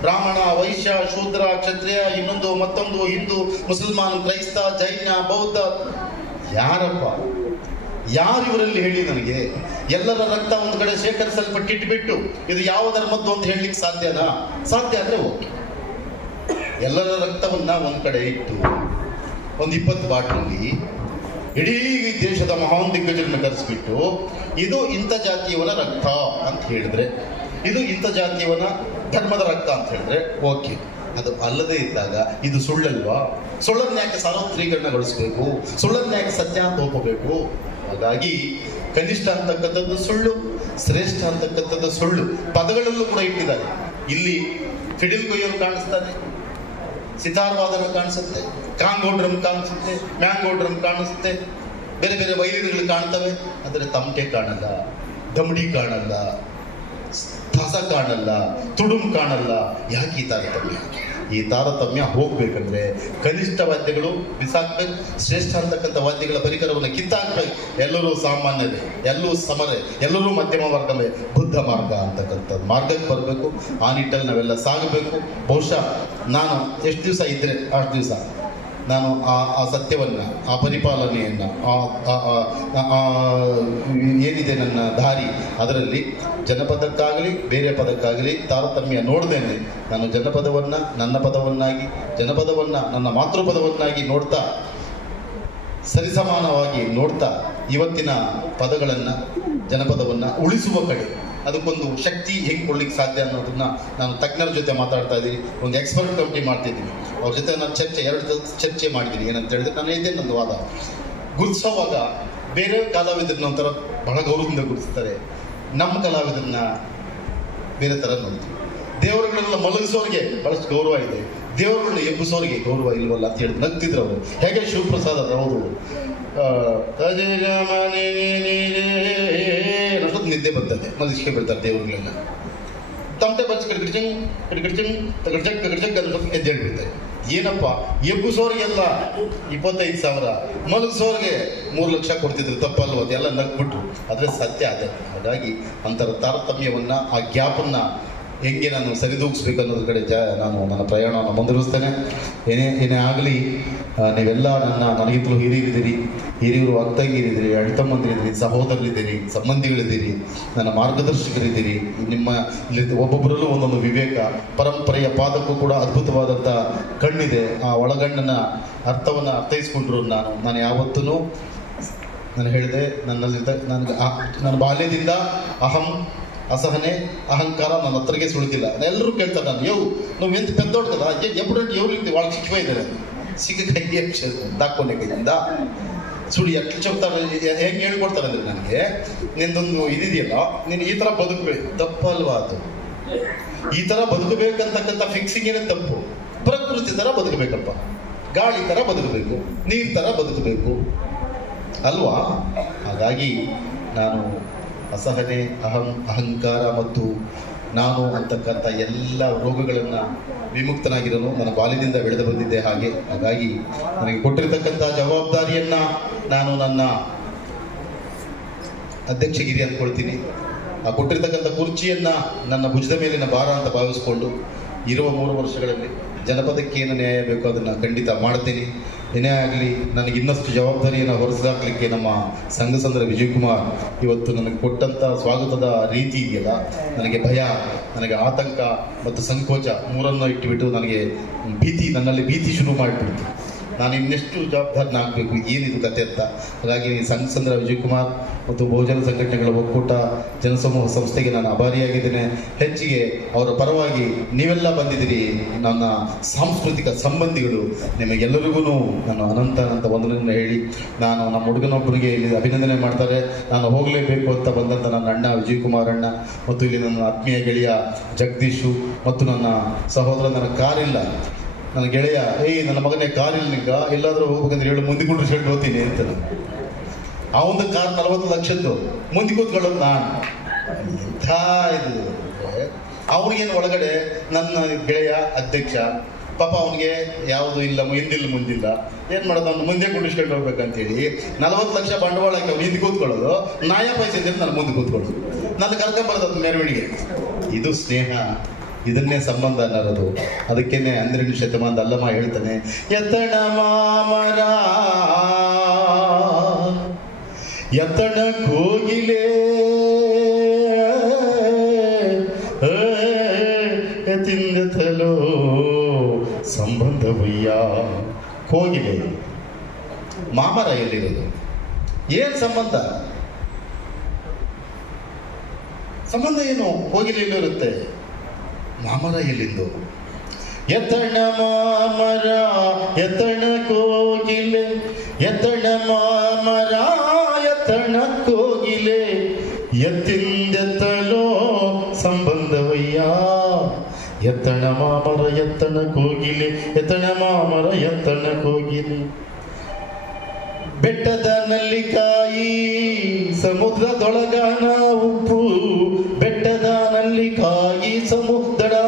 ಬ್ರಾಹ್ಮಣ, ವೈಶ್ಯ, ಶೂದ್ರ, ಕ್ಷತ್ರಿಯ, ಇನ್ನೊಂದು, ಮತ್ತೊಂದು, ಹಿಂದೂ, ಮುಸಲ್ಮಾನ್, ಕ್ರೈಸ್ತ, ಜೈನ, ಬೌದ್ಧ. ಯಾರಪ್ಪ? ಯಾರು ಇವರಲ್ಲಿ ಹೇಳಿ ನನಗೆ? ಎಲ್ಲರ ರಕ್ತ ಒಂದು ಕಡೆ ಶೇಖರಿಸಲ್ಪಟ್ಟಿಟ್ಬಿಟ್ಟು ಇದು ಯಾವ ಧರ್ಮದ್ದು ಅಂತ ಹೇಳಲಿಕ್ಕೆ ಸಾಧ್ಯನಾ ಸಾಧ್ಯ ಅಂದ್ರೆ ಓಕೆ ಎಲ್ಲರ ರಕ್ತವನ್ನ ಒಂದ್ ಕಡೆ ಇಟ್ಟು ಒಂದು ಇಪ್ಪತ್ತು ಬಾಟ್ಲಲ್ಲಿ ಇಡೀ ದೇಶದ ಮಹಾನ್ ದಿಗ್ಗಜರನ್ನ ಕರೆಸ್ಬಿಟ್ಟು, ಇದು ಇಂಥ ಜಾತಿಯವನ ರಕ್ತ ಅಂತ ಹೇಳಿದ್ರೆ, ಇದು ಇಂಥ ಜಾತಿಯವನ ಧರ್ಮದ ರಕ್ತ ಅಂತ ಹೇಳಿದ್ರೆ, ಓಕೆ. ಅದು ಅಲ್ಲದೆ ಇದ್ದಾಗ ಇದು ಸುಳ್ಳಲ್ವಾ? ಸುಳ್ಳನ್ನ ಯಾಕೆ ಸಾರ್ವತ್ರೀಕರಣಗೊಳಿಸಬೇಕು? ಸುಳ್ಳನ್ನ ಯಾಕೆ ಸತ್ಯ ಅಂತ ಒಪ್ಪಬೇಕು ಹಾಗಾಗಿ ಕನಿಷ್ಠ ಅಂತಕ್ಕಂಥದ್ದು ಸುಳ್ಳು, ಶ್ರೇಷ್ಠ ಅಂತಕ್ಕಂಥದ್ದು ಸುಳ್ಳು. ಪದಗಳಲ್ಲೂ ಕೂಡ ಇಟ್ಟಿದ್ದಾರೆ. ಇಲ್ಲಿ ಫಿಡಿಲ್ ಕೊಯ್ಯೋರು ಕಾಣಿಸ್ತಾರೆ ಸಿತಾರ್ ವಾದನ ಕಾಣಿಸುತ್ತೆ ಕಾಂಗೋ ಡ್ರಮ್ ಕಾಣಿಸುತ್ತೆ ಮ್ಯಾಂಗೋ ಡ್ರಮ್ ಕಾಣಿಸುತ್ತೆ, ಬೇರೆ ಬೇರೆ ವೈಲಿನ್ಗಳು ಕಾಣ್ತವೆ, ಆದರೆ ತಮಟೆ ಕಾಣಲ್ಲ, ದಮಡಿ ಕಾಣಲ್ಲ ತಾಸ ಕಾಣಲ್ಲ, ತುಡುಮ್ ಕಾಣಲ್ಲ. ಯಾಕೆ ಈ ತಾರತಮ್ಯ ಈ ತಾರತಮ್ಯ ಹೋಗ್ಬೇಕಂದ್ರೆ ಕನಿಷ್ಠ ವಾದ್ಯಗಳು ಬಿಸಾಕ್ಬೇಕು, ಶ್ರೇಷ್ಠ ಅಂತಕ್ಕಂಥ ವಾದ್ಯಗಳ ಪರಿಕರವನ್ನು ಕಿತ್ತಾಕ್ಬೇಕು. ಎಲ್ಲರೂ ಸಾಮಾನ್ಯರೇ, ಎಲ್ಲರೂ ಸಮರೇ, ಎಲ್ಲರೂ ಮಧ್ಯಮ ವರ್ಗವೇ, ಬುದ್ಧ ಮಾರ್ಗ ಅಂತಕ್ಕಂಥದ್ದು. ಮಾರ್ಗಕ್ಕೆ ಬರಬೇಕು, ಆ ನಿಟ್ಟಲ್ಲಿ ನಾವೆಲ್ಲ ಸಾಗಬೇಕು. ಬಹುಶಃ ನಾನು ಎಷ್ಟು ದಿವಸ ಇದ್ರೆ, ಅಷ್ಟು ದಿವಸ. ನಾನು ಆ ಆ ಸತ್ಯವನ್ನು, ಆ ಪರಿಪಾಲನೆಯನ್ನು ಏನಿದೆ ನನ್ನ ದಾರಿ, ಅದರಲ್ಲಿ ಜನಪದಕ್ಕಾಗಲಿ, ಬೇರೆ ಪದಕ್ಕಾಗಲಿ ತಾರತಮ್ಯ ನೋಡ್ದೇನೆ. ನಾನು ಜನಪದವನ್ನು, ನನ್ನ ಪದವನ್ನಾಗಿ, ಜನಪದವನ್ನು, ನನ್ನ ಮಾತೃಪದವನ್ನಾಗಿ ನೋಡ್ತಾ, ಸರಿಸಮಾನವಾಗಿ ನೋಡ್ತಾ, ಇವತ್ತಿನ ಪದಗಳನ್ನು, ಜನಪದವನ್ನು ಉಳಿಸುವ ಕಡೆ, ಅದಕ್ಕೊಂದು ಶಕ್ತಿ ಹೆಂಗೆ ಕೊಡ್ಲಿಕ್ಕೆ ಸಾಧ್ಯ ಅನ್ನೋದನ್ನ ನಾನು ತಜ್ಞರ ಜೊತೆ ಮಾತಾಡ್ತಾ ಇದ್ದೀನಿ. ಒಂದು ಎಕ್ಸ್ಪರ್ಟ್ ಕಮಿಟಿ ಮಾಡ್ತಿದ್ದೀನಿ. ಅವ್ರ ಜೊತೆ ನಾನು ಚರ್ಚೆ ಎರಡು ಚರ್ಚೆ ಮಾಡಿದ್ದೀನಿ ಏನಂತ ಹೇಳಿದ್ರೆ ನಾನು ಇದೇ ನಂದು ವಾದ ಗುರುತಿಸೋವಾಗ ಬೇರೆ ಕಲಾವಿದರನ್ನ ಒಂಥರ ಬಹಳ ಗೌರವದಿಂದ ಗುರುತಿಸ್ತಾರೆ ನಮ್ಮ ಕಲಾವಿದರನ್ನ ಬೇರೆ ಥರ ನೋಡ್ತೀವಿ ದೇವರುಗಳನ್ನ ಮಲಗಿಸೋರಿಗೆ ಬಹಳಷ್ಟು ಗೌರವ ಇದೆ ದೇವರುಗಳನ್ನ ಎಬ್ಬಿಸೋರಿಗೆ ಗೌರವ ಇಲ್ವಲ್ಲ ಅಂತ ಹೇಳಿ ನಗ್ತಿದ್ರು ಅವರು ಹೇಗೆ ಶಿವಪ್ರಸಾದ್ ಅವರು ಅನ್ನೋಷ್ಟೊತ್ತು ನಿದ್ದೆ ಬರ್ತದೆ ಮಲಗಿಸ್ಕೆ ಬಿಡ್ತಾರೆ ದೇವರುಗಳನ್ನ ತಮಟೆ ಬಚ್ಚ ಕಡ್ಗಿಡ್ಚಂಗ್ ತಗಡ್ಚಂಗ್ ತಗಡ್ಚಂಗ್ ಅನ್ನೋಷ್ಟೊತ್ತು ಅಂತ ಬಿಡ್ತಾರೆ ಏನಪ್ಪ, ಎಬ್ಬಿಸೋರಿಗೆಲ್ಲ ಇಪ್ಪತ್ತೈದು ಸಾವಿರ, ಮಲಗಿಸೋರಿಗೆ ಮೂರು ಲಕ್ಷ ಕೊಡ್ತಿದ್ರು, ತಪ್ಪಲ್ವ? ಅದೆಲ್ಲ ನಗ್ಬಿಟ್ರು. ಆದರೆ ಸತ್ಯ ಅದೇ. ಹಾಗಾಗಿ ಅಂತರ ತಾರತಮ್ಯವನ್ನು, ಆ ಗ್ಯಾಪನ್ನ ಹೆಂಗೆ ನಾನು ಸರಿದೂಗಿಸ್ಬೇಕು ಅನ್ನೋದ್ರ ಕಡೆ ಜ, ನಾನು ನನ್ನ ಪ್ರಯಾಣವನ್ನು ಮುಂದುವರಿಸ್ತೇನೆ ಏನೇ ಏನೇ ಆಗಲಿ ನೀವೆಲ್ಲ ನನ್ನ ನನಗಿಂತಲೂ ಹಿರಿಯರಿದ್ದೀರಿ. ಹಿರಿಯರು ಅತ್ತಂಗಿರಿದ್ದೀರಿ ಅಣ್ತಮ್ಮಂದಿರಿದ್ದೀರಿ ಸಹೋದರರಿದ್ದೀರಿ, ಸಂಬಂಧಿಗಳಿದ್ದೀರಿ, ನನ್ನ ಮಾರ್ಗದರ್ಶಕರಿದ್ದೀರಿ. ನಿಮ್ಮ ಒಬ್ಬೊಬ್ಬರಲ್ಲೂ ಒಂದೊಂದು ವಿವೇಕ, ಪರಂಪರೆಯ ಪಾದಕ್ಕೂ ಕೂಡ ಅದ್ಭುತವಾದಂಥ ಕಣ್ಣಿದೆ. ಆ ಒಳಗಣ್ಣನ ಅರ್ಥವನ್ನು ಅರ್ಥೈಸ್ಕೊಂಡ್ರು ನಾನು. ನಾನು ಯಾವತ್ತೂ ನಾನು ಹೇಳಿದೆ ನನ್ನಲ್ಲಿ ನನಗೆ ನನ್ನ ಬಾಲ್ಯದಿಂದ ಅಹಂ ಅಸಹನೆ ಅಹಂಕಾರ ನನ್ನ ಹತ್ರಗೆ ಸುಳಿತಿಲ್ಲ ಎಲ್ಲರೂ ಕೇಳ್ತಾರೆ ನಾನು ಯವ್ నువ్వు ఎంత పెద్దోడు కదా ఎ- ఎప్పుడంటే ఎవరు ఇంటి వాళ్ళకి సిక్కిపోయింది సిగ్గు దాక్కోనే ಕೈಯಿಂದ ಸುಳ್ಳು ಎಟ್ಲು చెప్తారు ಎ- ಹೆಂಗೆ ಹೇಳ್ಕೊಡ್ತಾರೆ ಅಂದ್ರೆ ನನಗೆ ನಿಂದೊಂದು ಇದಿದೆಯಲ್ಲ ನೀನು ಈ ಥರ ಬದುಕಬೇಕು ತಪ್ಪಲ್ವಾ ಅದು ಈ ಥರ ಬದುಕಬೇಕಂತಕ್ಕಂಥ ಫಿಕ್ಸಿಂಗ್ ಏನೇ ತಪ್ಪು ಪ್ರಕೃತಿ ಥರ ಬದುಕಬೇಕಪ್ಪ ಗಾಳಿ ಥರ ಬದುಕಬೇಕು ನೀರು ಥರ ಬದುಕಬೇಕು ಅಲ್ವಾ ಹಾಗಾಗಿ ನಾನು ಅಸಹನೆ, ಅಹಂ, ಅಹಂಕಾರ ಮತ್ತು ನಾನು ಅಂತಕ್ಕಂಥ ಎಲ್ಲ ರೋಗಗಳನ್ನು ವಿಮುಕ್ತನಾಗಿರಲು ನನ್ನ ಬಾಲ್ಯದಿಂದ ಬೆಳೆದು ಬಂದಿದ್ದೆ ಹಾಗೆ. ಹಾಗಾಗಿ ನನಗೆ ಕೊಟ್ಟಿರತಕ್ಕಂಥ ಜವಾಬ್ದಾರಿಯನ್ನು ನಾನು ನನ್ನ ಅಧ್ಯಕ್ಷಗಿರಿ ಅಂದ್ಕೊಳ್ತೀನಿ. ಆ ಕೊಟ್ಟಿರ್ತಕ್ಕಂಥ ಕುರ್ಚಿಯನ್ನು ನನ್ನ ಭುಜದ ಮೇಲಿನ ಭಾರ ಅಂತ ಭಾವಿಸಿಕೊಂಡು ಇರುವ ಮೂರು ವರ್ಷಗಳಲ್ಲಿ ಜನಪದಕ್ಕೆ ಏನು ನ್ಯಾಯ ಬೇಕೋ ಅದನ್ನು ಖಂಡಿತ ಮಾಡ್ತೀನಿ. ಏನೇ ಆಗಲಿ, ನನಗೆ ಇನ್ನಷ್ಟು ಜವಾಬ್ದಾರಿಯನ್ನು ಹೊರಸಾಕಲಿಕ್ಕೆ ನಮ್ಮ ಸಂಘ ಸಂದ್ರ ವಿಜಯ್ ಕುಮಾರ್ ಇವತ್ತು ನನಗೆ ಕೊಟ್ಟಂಥ ಸ್ವಾಗತದ ರೀತಿ ಇದೆಯಲ್ಲ, ನನಗೆ ಭಯ, ನನಗೆ ಆತಂಕ ಮತ್ತು ಸಂಕೋಚ ಮೂರನ್ನು ಇಟ್ಟುಬಿಟ್ಟು ನನಗೆ ಭೀತಿ ನನ್ನಲ್ಲಿ ಭೀತಿ ಶುರು ಮಾಡಿಬಿಡ್ತು. ನಾನು ಇನ್ನೆಷ್ಟು ಜವಾಬ್ದಾರನಾಗಬೇಕು ಏನಿದು ಕತೆ ಅಂತ. ಹಾಗಾಗಿ ಸಂಘ ಸಂದ್ರ ವಿಜಯಕುಮಾರ್ ಮತ್ತು ಬಹುಜನ ಸಂಘಟನೆಗಳ ಒಕ್ಕೂಟ, ಜನಸಮೂಹ ಸಂಸ್ಥೆಗೆ ನಾನು ಅಭಾರಿಯಾಗಿದ್ದೇನೆ. ಹೆಚ್ಚಿಗೆ ಅವರ ಪರವಾಗಿ ನೀವೆಲ್ಲ ಬಂದಿದ್ದೀರಿ, ನನ್ನ ಸಾಂಸ್ಕೃತಿಕ ಸಂಬಂಧಿಗಳು. ನಿಮಗೆಲ್ಲರಿಗೂ ನಾನು ಅನಂತ ಅನಂತ ವಂದನೆಯನ್ನು ಹೇಳಿ, ನಾನು ನಮ್ಮ ಹುಡುಗನೊಬ್ಬರಿಗೆ ಇಲ್ಲಿ ಅಭಿನಂದನೆ ಮಾಡ್ತಾರೆ. ನಾನು ಹೋಗಲೇಬೇಕು ಅಂತ ಬಂದಂಥ ನನ್ನ ಅಣ್ಣ ವಿಜಯಕುಮಾರ್ ಅಣ್ಣ, ಮತ್ತು ಇಲ್ಲಿ ನನ್ನ ಆತ್ಮೀಯ ಗೆಳೆಯ ಜಗದೀಶು, ಮತ್ತು ನನ್ನ ಸಹೋದರ, ನನ್ನ ಕಾರಿಲ್ಲ. ನನ್ನ ಗೆಳೆಯ ಏಯ್ ನನ್ನ ಮಗನೇ ಕಾರಿಲ್ಲ ನಿಂಗ ಎಲ್ಲಾದರೂ ಹೋಗ್ಬೇಕಂದ್ರೆ ಹೇಳು ಮುಂದೆ ಕುಂಡ್ರಿಸ್ಕೊಂಡು ಹೋಗ್ತೀನಿ ಅಂತ ಅವನ ಕಾರ್ ನಲವತ್ತು ಲಕ್ಷದ್ದು. ಮುಂದೆ ಕೂತ್ಕೊಳ್ಳೋದು ನಾನು. ಎಂಥ ಇದು. ಅವ್ರಿಗೇನು ಒಳಗಡೆ ನನ್ನ ಗೆಳೆಯ, ಅಧ್ಯಕ್ಷ, ಪಾಪ ಅವನಿಗೆ ಯಾವುದು ಇಲ್ಲ ಹಿಂದಿಲ್ಲ ಮುಂದಿಲ್ಲ. ಏನು ಮಾಡೋದು, ಅವ್ನು ಮುಂದೆ ಕುಂಡಿಸ್ಕೊಂಡು ಹೋಗ್ಬೇಕಂತೇಳಿ ನಲವತ್ತು ಲಕ್ಷ ಬಂಡವಾಳ ಹಾಕಿ ಅವ್ನು ಹಿಂದೆ ಕೂತ್ಕೊಳ್ಳೋದು. ನಾಯ ಪೈಸೆ ನಾನು ಮುಂದೆ ಕೂತ್ಕೊಳ್ಳೋದು. ನನ್ನ ಕರ್ಕೊಂಬರೋದು ಮೆರವಣಿಗೆ. ಇದು ಸ್ನೇಹ. ಇದನ್ನೇ ಸಂಬಂಧ ಅನ್ನೋದು. ಅದಕ್ಕೇನೆ ಹನ್ನೆರಡು ಶತಮಾನದ ಅಲ್ಲಮ್ಮ ಹೇಳ್ತಾನೆ ಎತ್ತಣ ಮಾಮರ ಎತ್ತಣ ಕೋಗಿಲೆ ತಿಂದತಲೋ ಸಂಬಂಧವಯ್ಯ ಕೋಗಿಲೆ. ಮಾಮರ ಎಲ್ಲಿರೋದು? ಏನ್ ಸಂಬಂಧ? ಸಂಬಂಧ ಏನು? ಕೋಗಿಲೆ ಇರುತ್ತೆ ಮಾಮರ ಎಲ್ಲಿಂದು ಎತ್ತಣ ಮಾಮರ, ಎತ್ತಣ ಕೋಗಿಲೆ, ಎತ್ತಣ ಮಾಮರ, ಎತ್ತಣ ಕೋಗಿಲೆ ಎತ್ತಿಂದೆತ್ತಲೋ ಸಂಬಂಧವಯ್ಯ. ಎತ್ತಣ ಮಾಮರ, ಎತ್ತಣ ಕೋಗಿಲೆ, ಎತ್ತಣ ಮಾಮರ, ಎತ್ತಣ ಕೋಗಿಲೆ. ಬೆಟ್ಟದ ನಲ್ಲಿಕಾಯಿ ಸಮುದ್ರದೊಳಗನ ಉಪ್ಪು ಬೆಟ್ಟದ ನಲ್ಲಿ ಕಾಯಿ ಉಪ್ಪು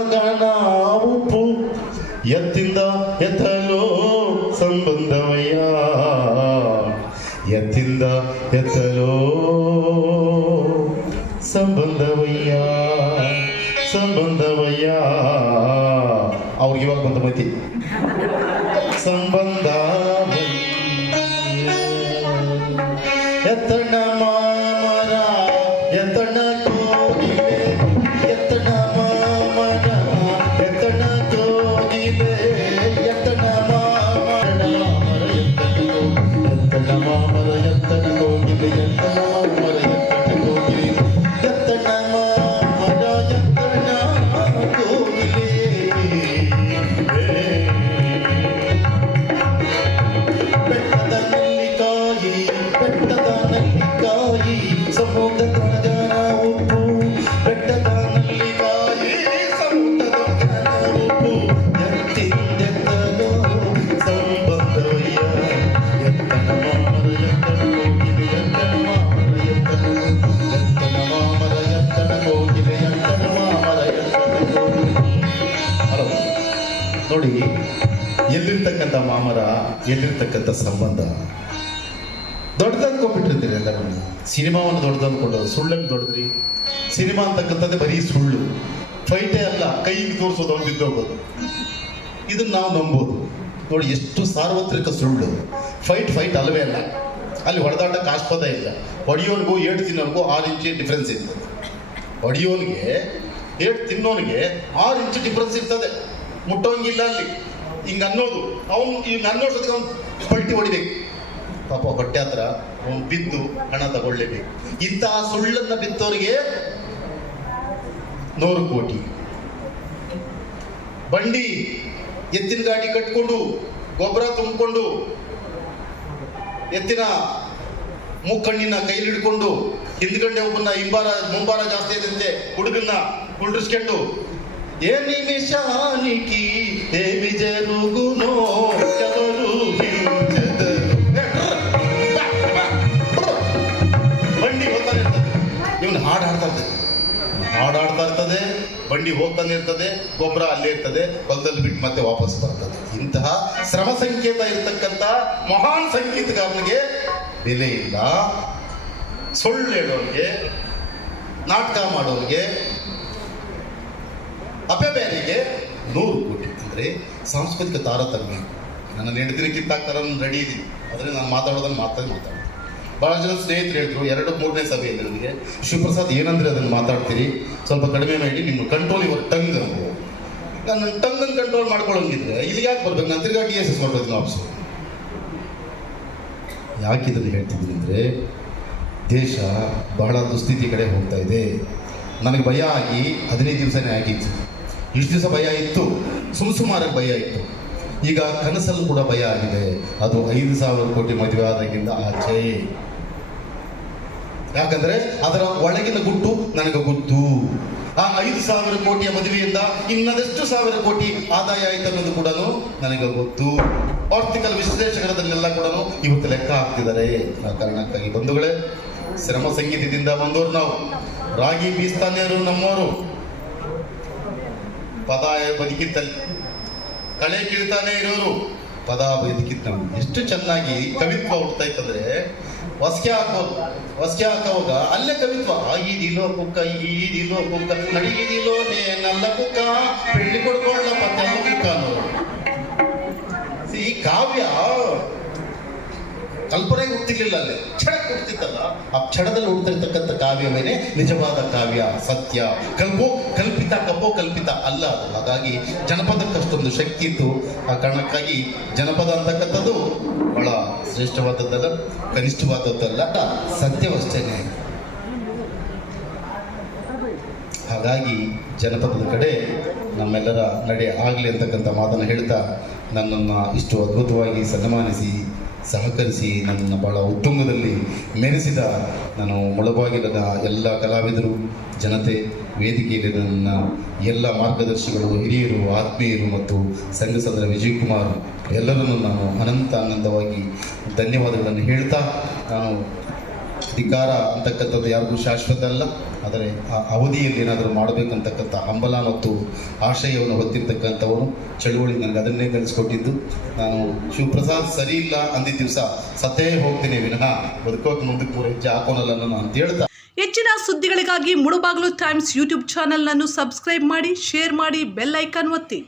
ನೋಡಿ ಎಲ್ಲಿರ್ತಕ್ಕಂಥ ಮಾಮರ ಎಲ್ಲಿರ್ತಕ್ಕಂಥ ಸಂಬಂಧ? ಎಲ್ಲರನ್ನ ದೊಡ್ಡದು ದೊಡ್ಡದನ್ಕೊಂಡವ್ರು ಸುಳ್ಳನ್ನು ದೊಡ್ಡದ್ರಿ ಸಿನಿಮಾ ಅಂತಕ್ಕಂಥದ್ದೇ ಬರೀ ಸುಳ್ಳು. ಫೈಟೇ ಅಲ್ಲ, ಕೈಗೆ ತೋರಿಸೋದು ಬಿದ್ದೋಗೋದು. ಇದನ್ನ ನಾವು ನಂಬೋದು. ನೋಡಿ, ಎಷ್ಟು ಸಾರ್ವತ್ರಿಕ ಸುಳ್ಳು. ಫೈಟ್ ಫೈಟ್ ಅಲ್ಲವೇ ಅಲ್ಲ. ಅಲ್ಲಿ ಹೊಡೆದಾಟಕ್ಕೆ ಆಸ್ಪದ ಇಲ್ಲ. ಹೊಡಿಯೋನಿಗೂ ಏಟು ತಿನ್ನೋನಿಗೂ ಆರು ಇಂಚು ಡಿಫ್ರೆನ್ಸ್ ಇರ್ತದೆ. ಹೊಡಿಯೋನಿಗೆ ಏಟು ತಿನ್ನೋನಿಗೆ ಆರು ಇಂಚು ಡಿಫ್ರೆನ್ಸ್ ಇರ್ತದೆ. ಮುಟ್ಟೋಂಗಿಲ್ಲ ಅಲ್ಲಿ. ಹಿಂಗೆ ಅನ್ನೋದು ಅವನು ಹಿಂಗೆ ಅನ್ನೋಷ್ಟೊತ್ತಿಗೆ ಅವ್ನು ಪಲ್ಟಿ ಹೊಡಿಬೇಕು. ಪಾಪ ಹೊಟ್ಟೆ ಹತ್ರ ಬಿದ್ದು ಹಣ ತಗೊಳ್ಳೇಬೇಕು ಇಂತಹ ಸುಳ್ಳನ್ನ ಬಿತ್ತೋರಿಗೆ ನೂರು ಕೋಟಿ. ಬಂಡಿ ಎತ್ತಿನ ಗಾಡಿ ಕಟ್ಕೊಂಡು, ಗೊಬ್ಬರ ತುಂಬಿಕೊಂಡು, ಎತ್ತಿನ ಮೂಕಣ್ಣಿನ ಕೈಲಿಡ್ಕೊಂಡು ಹಿಂದ್ಗಂಡೆ ಒಬ್ಬನ ಹಿಂಬಾರ, ಮುಂಬಾರ ಜಾಸ್ತಿ ಇದಂತೆ ಹುಡುಗನ್ನ ಕುಂಡ್ರಿಸ್ಕೊಂಡು, ಏ ನಿಮಿಷಾನಿಕಿ ಏ ಜರುಗುನೋ ಹಾಡು ಹಾಡ್ತಾ ಇರ್ತದೆ, ಬಂಡಿ ಹೋಗ್ತಾನೆ ಇರ್ತದೆ, ಗೊಬ್ಬರ ಅಲ್ಲೇ ಇರ್ತದೆ, ಹೊಲದಲ್ಲಿ ಬಿಟ್ಟು ಮತ್ತೆ ವಾಪಸ್ ಬರ್ತದೆ. ಇಂತಹ ಶ್ರಮ ಸಂಕೇತ ಇರ್ತಕ್ಕಂಥ ಮಹಾನ್ ಸಂಗೀತಗಾರನಿಗೆ ಬೆಲೆ ಇಲ್ಲ. ಸುಳ್ಳು ಹೇಳೋರಿಗೆ ನಾಟಕ ಮಾಡೋರಿಗೆ, ಅಪೆಬೇರಿಗೆ ನೂರು ಕೋಟಿ. ಅಂದರೆ ಸಾಂಸ್ಕೃತಿಕ ತಾರತಮ್ಯ. ನನ್ನ ಹೆಂಡತಿನ ಕಿತ್ತಾಕ್ತಾರ ರೆಡಿ ಇದ್ದೀನಿ ಆದರೆ ನಾನು ಮಾತಾಡೋದನ್ನು ಮಾತಾಡಿ ಭಾಳ ಜನ ಸ್ನೇಹಿತರು ಹೇಳಿದ್ರು, ಎರಡು ಮೂರನೇ ಸಭೆಯಲ್ಲಿ ನನಗೆ ಶಿವಪ್ರಸಾದ್, ಏನಂದ್ರೆ ಅದನ್ನು ಮಾತಾಡ್ತೀರಿ? ಸ್ವಲ್ಪ ಕಡಿಮೆ ಮಾಡಿ, ನಿಮ್ಮ ಕಂಟ್ರೋಲ್ ಇವರು ಟಂಗ್ ನಾನು ಟಂಗನ್ನು ಕಂಟ್ರೋಲ್ ಮಾಡ್ಕೊಳ್ಳೋಂಗಿದ್ರೆ ಇಲ್ಲಿ ಯಾಕೆ ಬರ್ಬೇಕು? ನಾನು ತಿರ್ಗಾ ಡಿ ಎಸ್ ಎಸ್ ಮಾಡ್ಬೋದು ಆಫೀಸು ಯಾಕೆ ಹೇಳ್ತಿದ್ದೀನಿ ಅಂದರೆ, ದೇಶ ಬಹಳ ದುಸ್ಥಿತಿ ಕಡೆ ಹೋಗ್ತಾ ಇದೆ. ನನಗೆ ಭಯ ಆಗಿ ಹದಿನೈದು ದಿವಸನೇ ಆಗಿತ್ತು. ಇಷ್ಟು ದಿವಸ ಭಯ ಇತ್ತು. ಸುಮ್ ಸುಮಾರಾಗಿ ಭಯ ಇತ್ತು. ಈಗ ಕನಸಲ್ಲೂ ಕೂಡ ಭಯ ಆಗಿದೆ. ಅದು ಐದು ಸಾವಿರ ಕೋಟಿ ಮದುವೆ ಆದಾಗಿಂದ ಆಚೆ. ಯಾಕಂದ್ರೆ ಅದರ ಒಳಗಿನ ಗುಟ್ಟು ನನಗೆ ಗೊತ್ತು. ಆ ಐದು ಸಾವಿರ ಕೋಟಿಯ ಮದುವೆಯಿಂದ ಇನ್ನದೆಷ್ಟು ಸಾವಿರ ಕೋಟಿ ಆದಾಯ ಆಯ್ತು ಅನ್ನೋದು ಕೂಡ ನನಗೆ ಗೊತ್ತು. ಆರ್ಥಿಕಲ್ ವಿಶ್ಲೇಷಕರದಲ್ಲೆಲ್ಲ ಕೂಡ ಇವತ್ತು ಲೆಕ್ಕ ಹಾಕ್ತಿದ್ದಾರೆ. ಆ ಕಾರಣಕ್ಕಾಗಿ ಬಂಧುಗಳೇ, ಶ್ರಮ ಸಂಗೀತದಿಂದ ಬಂದವರು ನಾವು. ರಾಗಿ ಬೀಸ್ತಾನೆ ನಮ್ಮವರು. ಪದ ಬದುಕಿದ್ದಲ್ಲಿ ಕಳೆ ಕೀಳ್ತಾನೆ ಇರೋರು. ಪದ ಬದುಕಿದ್ದ ಎಷ್ಟು ಚೆನ್ನಾಗಿ ಕವಿತ್ವ ಹುಡ್ತಾ ಇತ್ತಂದ್ರೆ ಹೊಸ್ಕೆ ಹಾಕೋದು ಹೊಸಕೆ ಹಾಕೋವಾಗ ಅಲ್ಲೇ ಕವಿತ್ವ. ಈದಿಲೋ ಕುಕ್ಕ ಈದಿಲೋ ಕುಕ್ಕ ನಡಿಗಿದಿಲೋ ನೇ ಕುಕ್ಕ, ಬೆಳ್ಳಿ ಕೊಡ್ಕೊಳ್ಳ ಮತ್ತೆ ಕುಕ್ಕ ಅನ್ನೋದು ಈ ಕಾವ್ಯ ಕಲ್ಪನೆ ಹುಟ್ಟಿರ್ಲಿಲ್ಲ ಅಲ್ಲಿ. ಕ್ಷಣ ಹುಡ್ತಿತ್ತಲ್ಲ ಆ ಕ್ಷಣದಲ್ಲಿ ಹುಡ್ತಿರ್ತಕ್ಕಂಥ ಕಾವ್ಯವೇನೆ ನಿಜವಾದ ಕಾವ್ಯ, ಸತ್ಯ, ಕಲ್ಪೋ, ಕಲ್ಪಿತ ಕಪ್ಪೋ ಕಲ್ಪಿತ ಅಲ್ಲ ಅದು. ಹಾಗಾಗಿ ಜನಪದಕ್ಕಷ್ಟೊಂದು ಶಕ್ತಿ ಇತ್ತು. ಆ ಕಾರಣಕ್ಕಾಗಿ ಜನಪದ ಅಂತಕ್ಕಂಥದ್ದು ಬಹಳ ಶ್ರೇಷ್ಠವಾದದ್ದಲ್ಲ, ಕನಿಷ್ಠವಾದದ್ದಲ್ಲ. ಸತ್ಯವಷ್ಟೇನೆ. ಹಾಗಾಗಿ ಜನಪದದ ಕಡೆ ನಮ್ಮೆಲ್ಲರ ನಡೆ ಆಗಲಿ ಅಂತಕ್ಕಂಥ ಮಾತನ್ನು ಹೇಳ್ತಾ ನನ್ನನ್ನು ಇಷ್ಟು ಅದ್ಭುತವಾಗಿ ಸನ್ಮಾನಿಸಿ ಸಹಕರಿಸಿ ನನ್ನನ್ನು ಬಹಳ ಉತ್ತುಂಗದಲ್ಲಿ ಮೆರೆಸಿದ ನಾನು ಮುಳಬಾಗಿಲದ ಎಲ್ಲ ಕಲಾವಿದರು, ಜನತೆ, ವೇದಿಕೆಯಲ್ಲಿ ನನ್ನ ಎಲ್ಲ ಮಾರ್ಗದರ್ಶಿಗಳು, ಹಿರಿಯರು, ಆತ್ಮೀಯರು ಮತ್ತು ಸಂಘ ಸದರ ವಿಜಯ್ ಕುಮಾರ್ ಎಲ್ಲರನ್ನು ನಾನು ಅನಂತ ಆನಂದವಾಗಿ ಧನ್ಯವಾದಗಳನ್ನು ಹೇಳ್ತಾ ನಾನು ಅಧಿಕಾರ ಅಂತಕ್ಕಂಥದ್ದು ಯಾರಿಗೂ ಶಾಶ್ವತ ಅಲ್ಲ. ಆದರೆ ಆ ಅವಧಿಯಲ್ಲಿ ಏನಾದರೂ ಮಾಡಬೇಕಂತಕ್ಕಂಥ ಹಂಬಲ ಮತ್ತು ಆಶಯವನ್ನು ಹೊತ್ತಿರ್ತಕ್ಕಂಥವನು ಚಳುವಳಿ ನನಗೆ ಅದನ್ನೇ ಕಲಿಸ್ಕೊಟ್ಟಿದ್ದು. ನಾನು ಶಿವಪ್ರಸಾದ್ ಸರಿ ಇಲ್ಲ ಅಂದಿದ್ದ ದಿವಸ ಸತ್ತೇ ಹೋಗ್ತೀನಿ ವಿನಃ. ಬದುಕೋಕೆ ಮುಂದಕ್ಕೆ ಮೂರು ಹೆಜ್ಜೆ ಹಾಕೋನಲ್ಲ ನಾನು ಅಂತ ಹೇಳ್ತಾ.
ಹೆಚ್ಚಿನ ಸುದ್ದಿಗಳಿಗಾಗಿ ಮುಳುಬಾಗಿಲು ಟೈಮ್ಸ್ ಯೂಟ್ಯೂಬ್ ಚಾನೆಲ್ ಅನ್ನು ಸಬ್ಸ್ಕ್ರೈಬ್ ಮಾಡಿ, ಶೇರ್ ಮಾಡಿ, ಬೆಲ್ ಐಕಾನ್ ಒತ್ತಿ.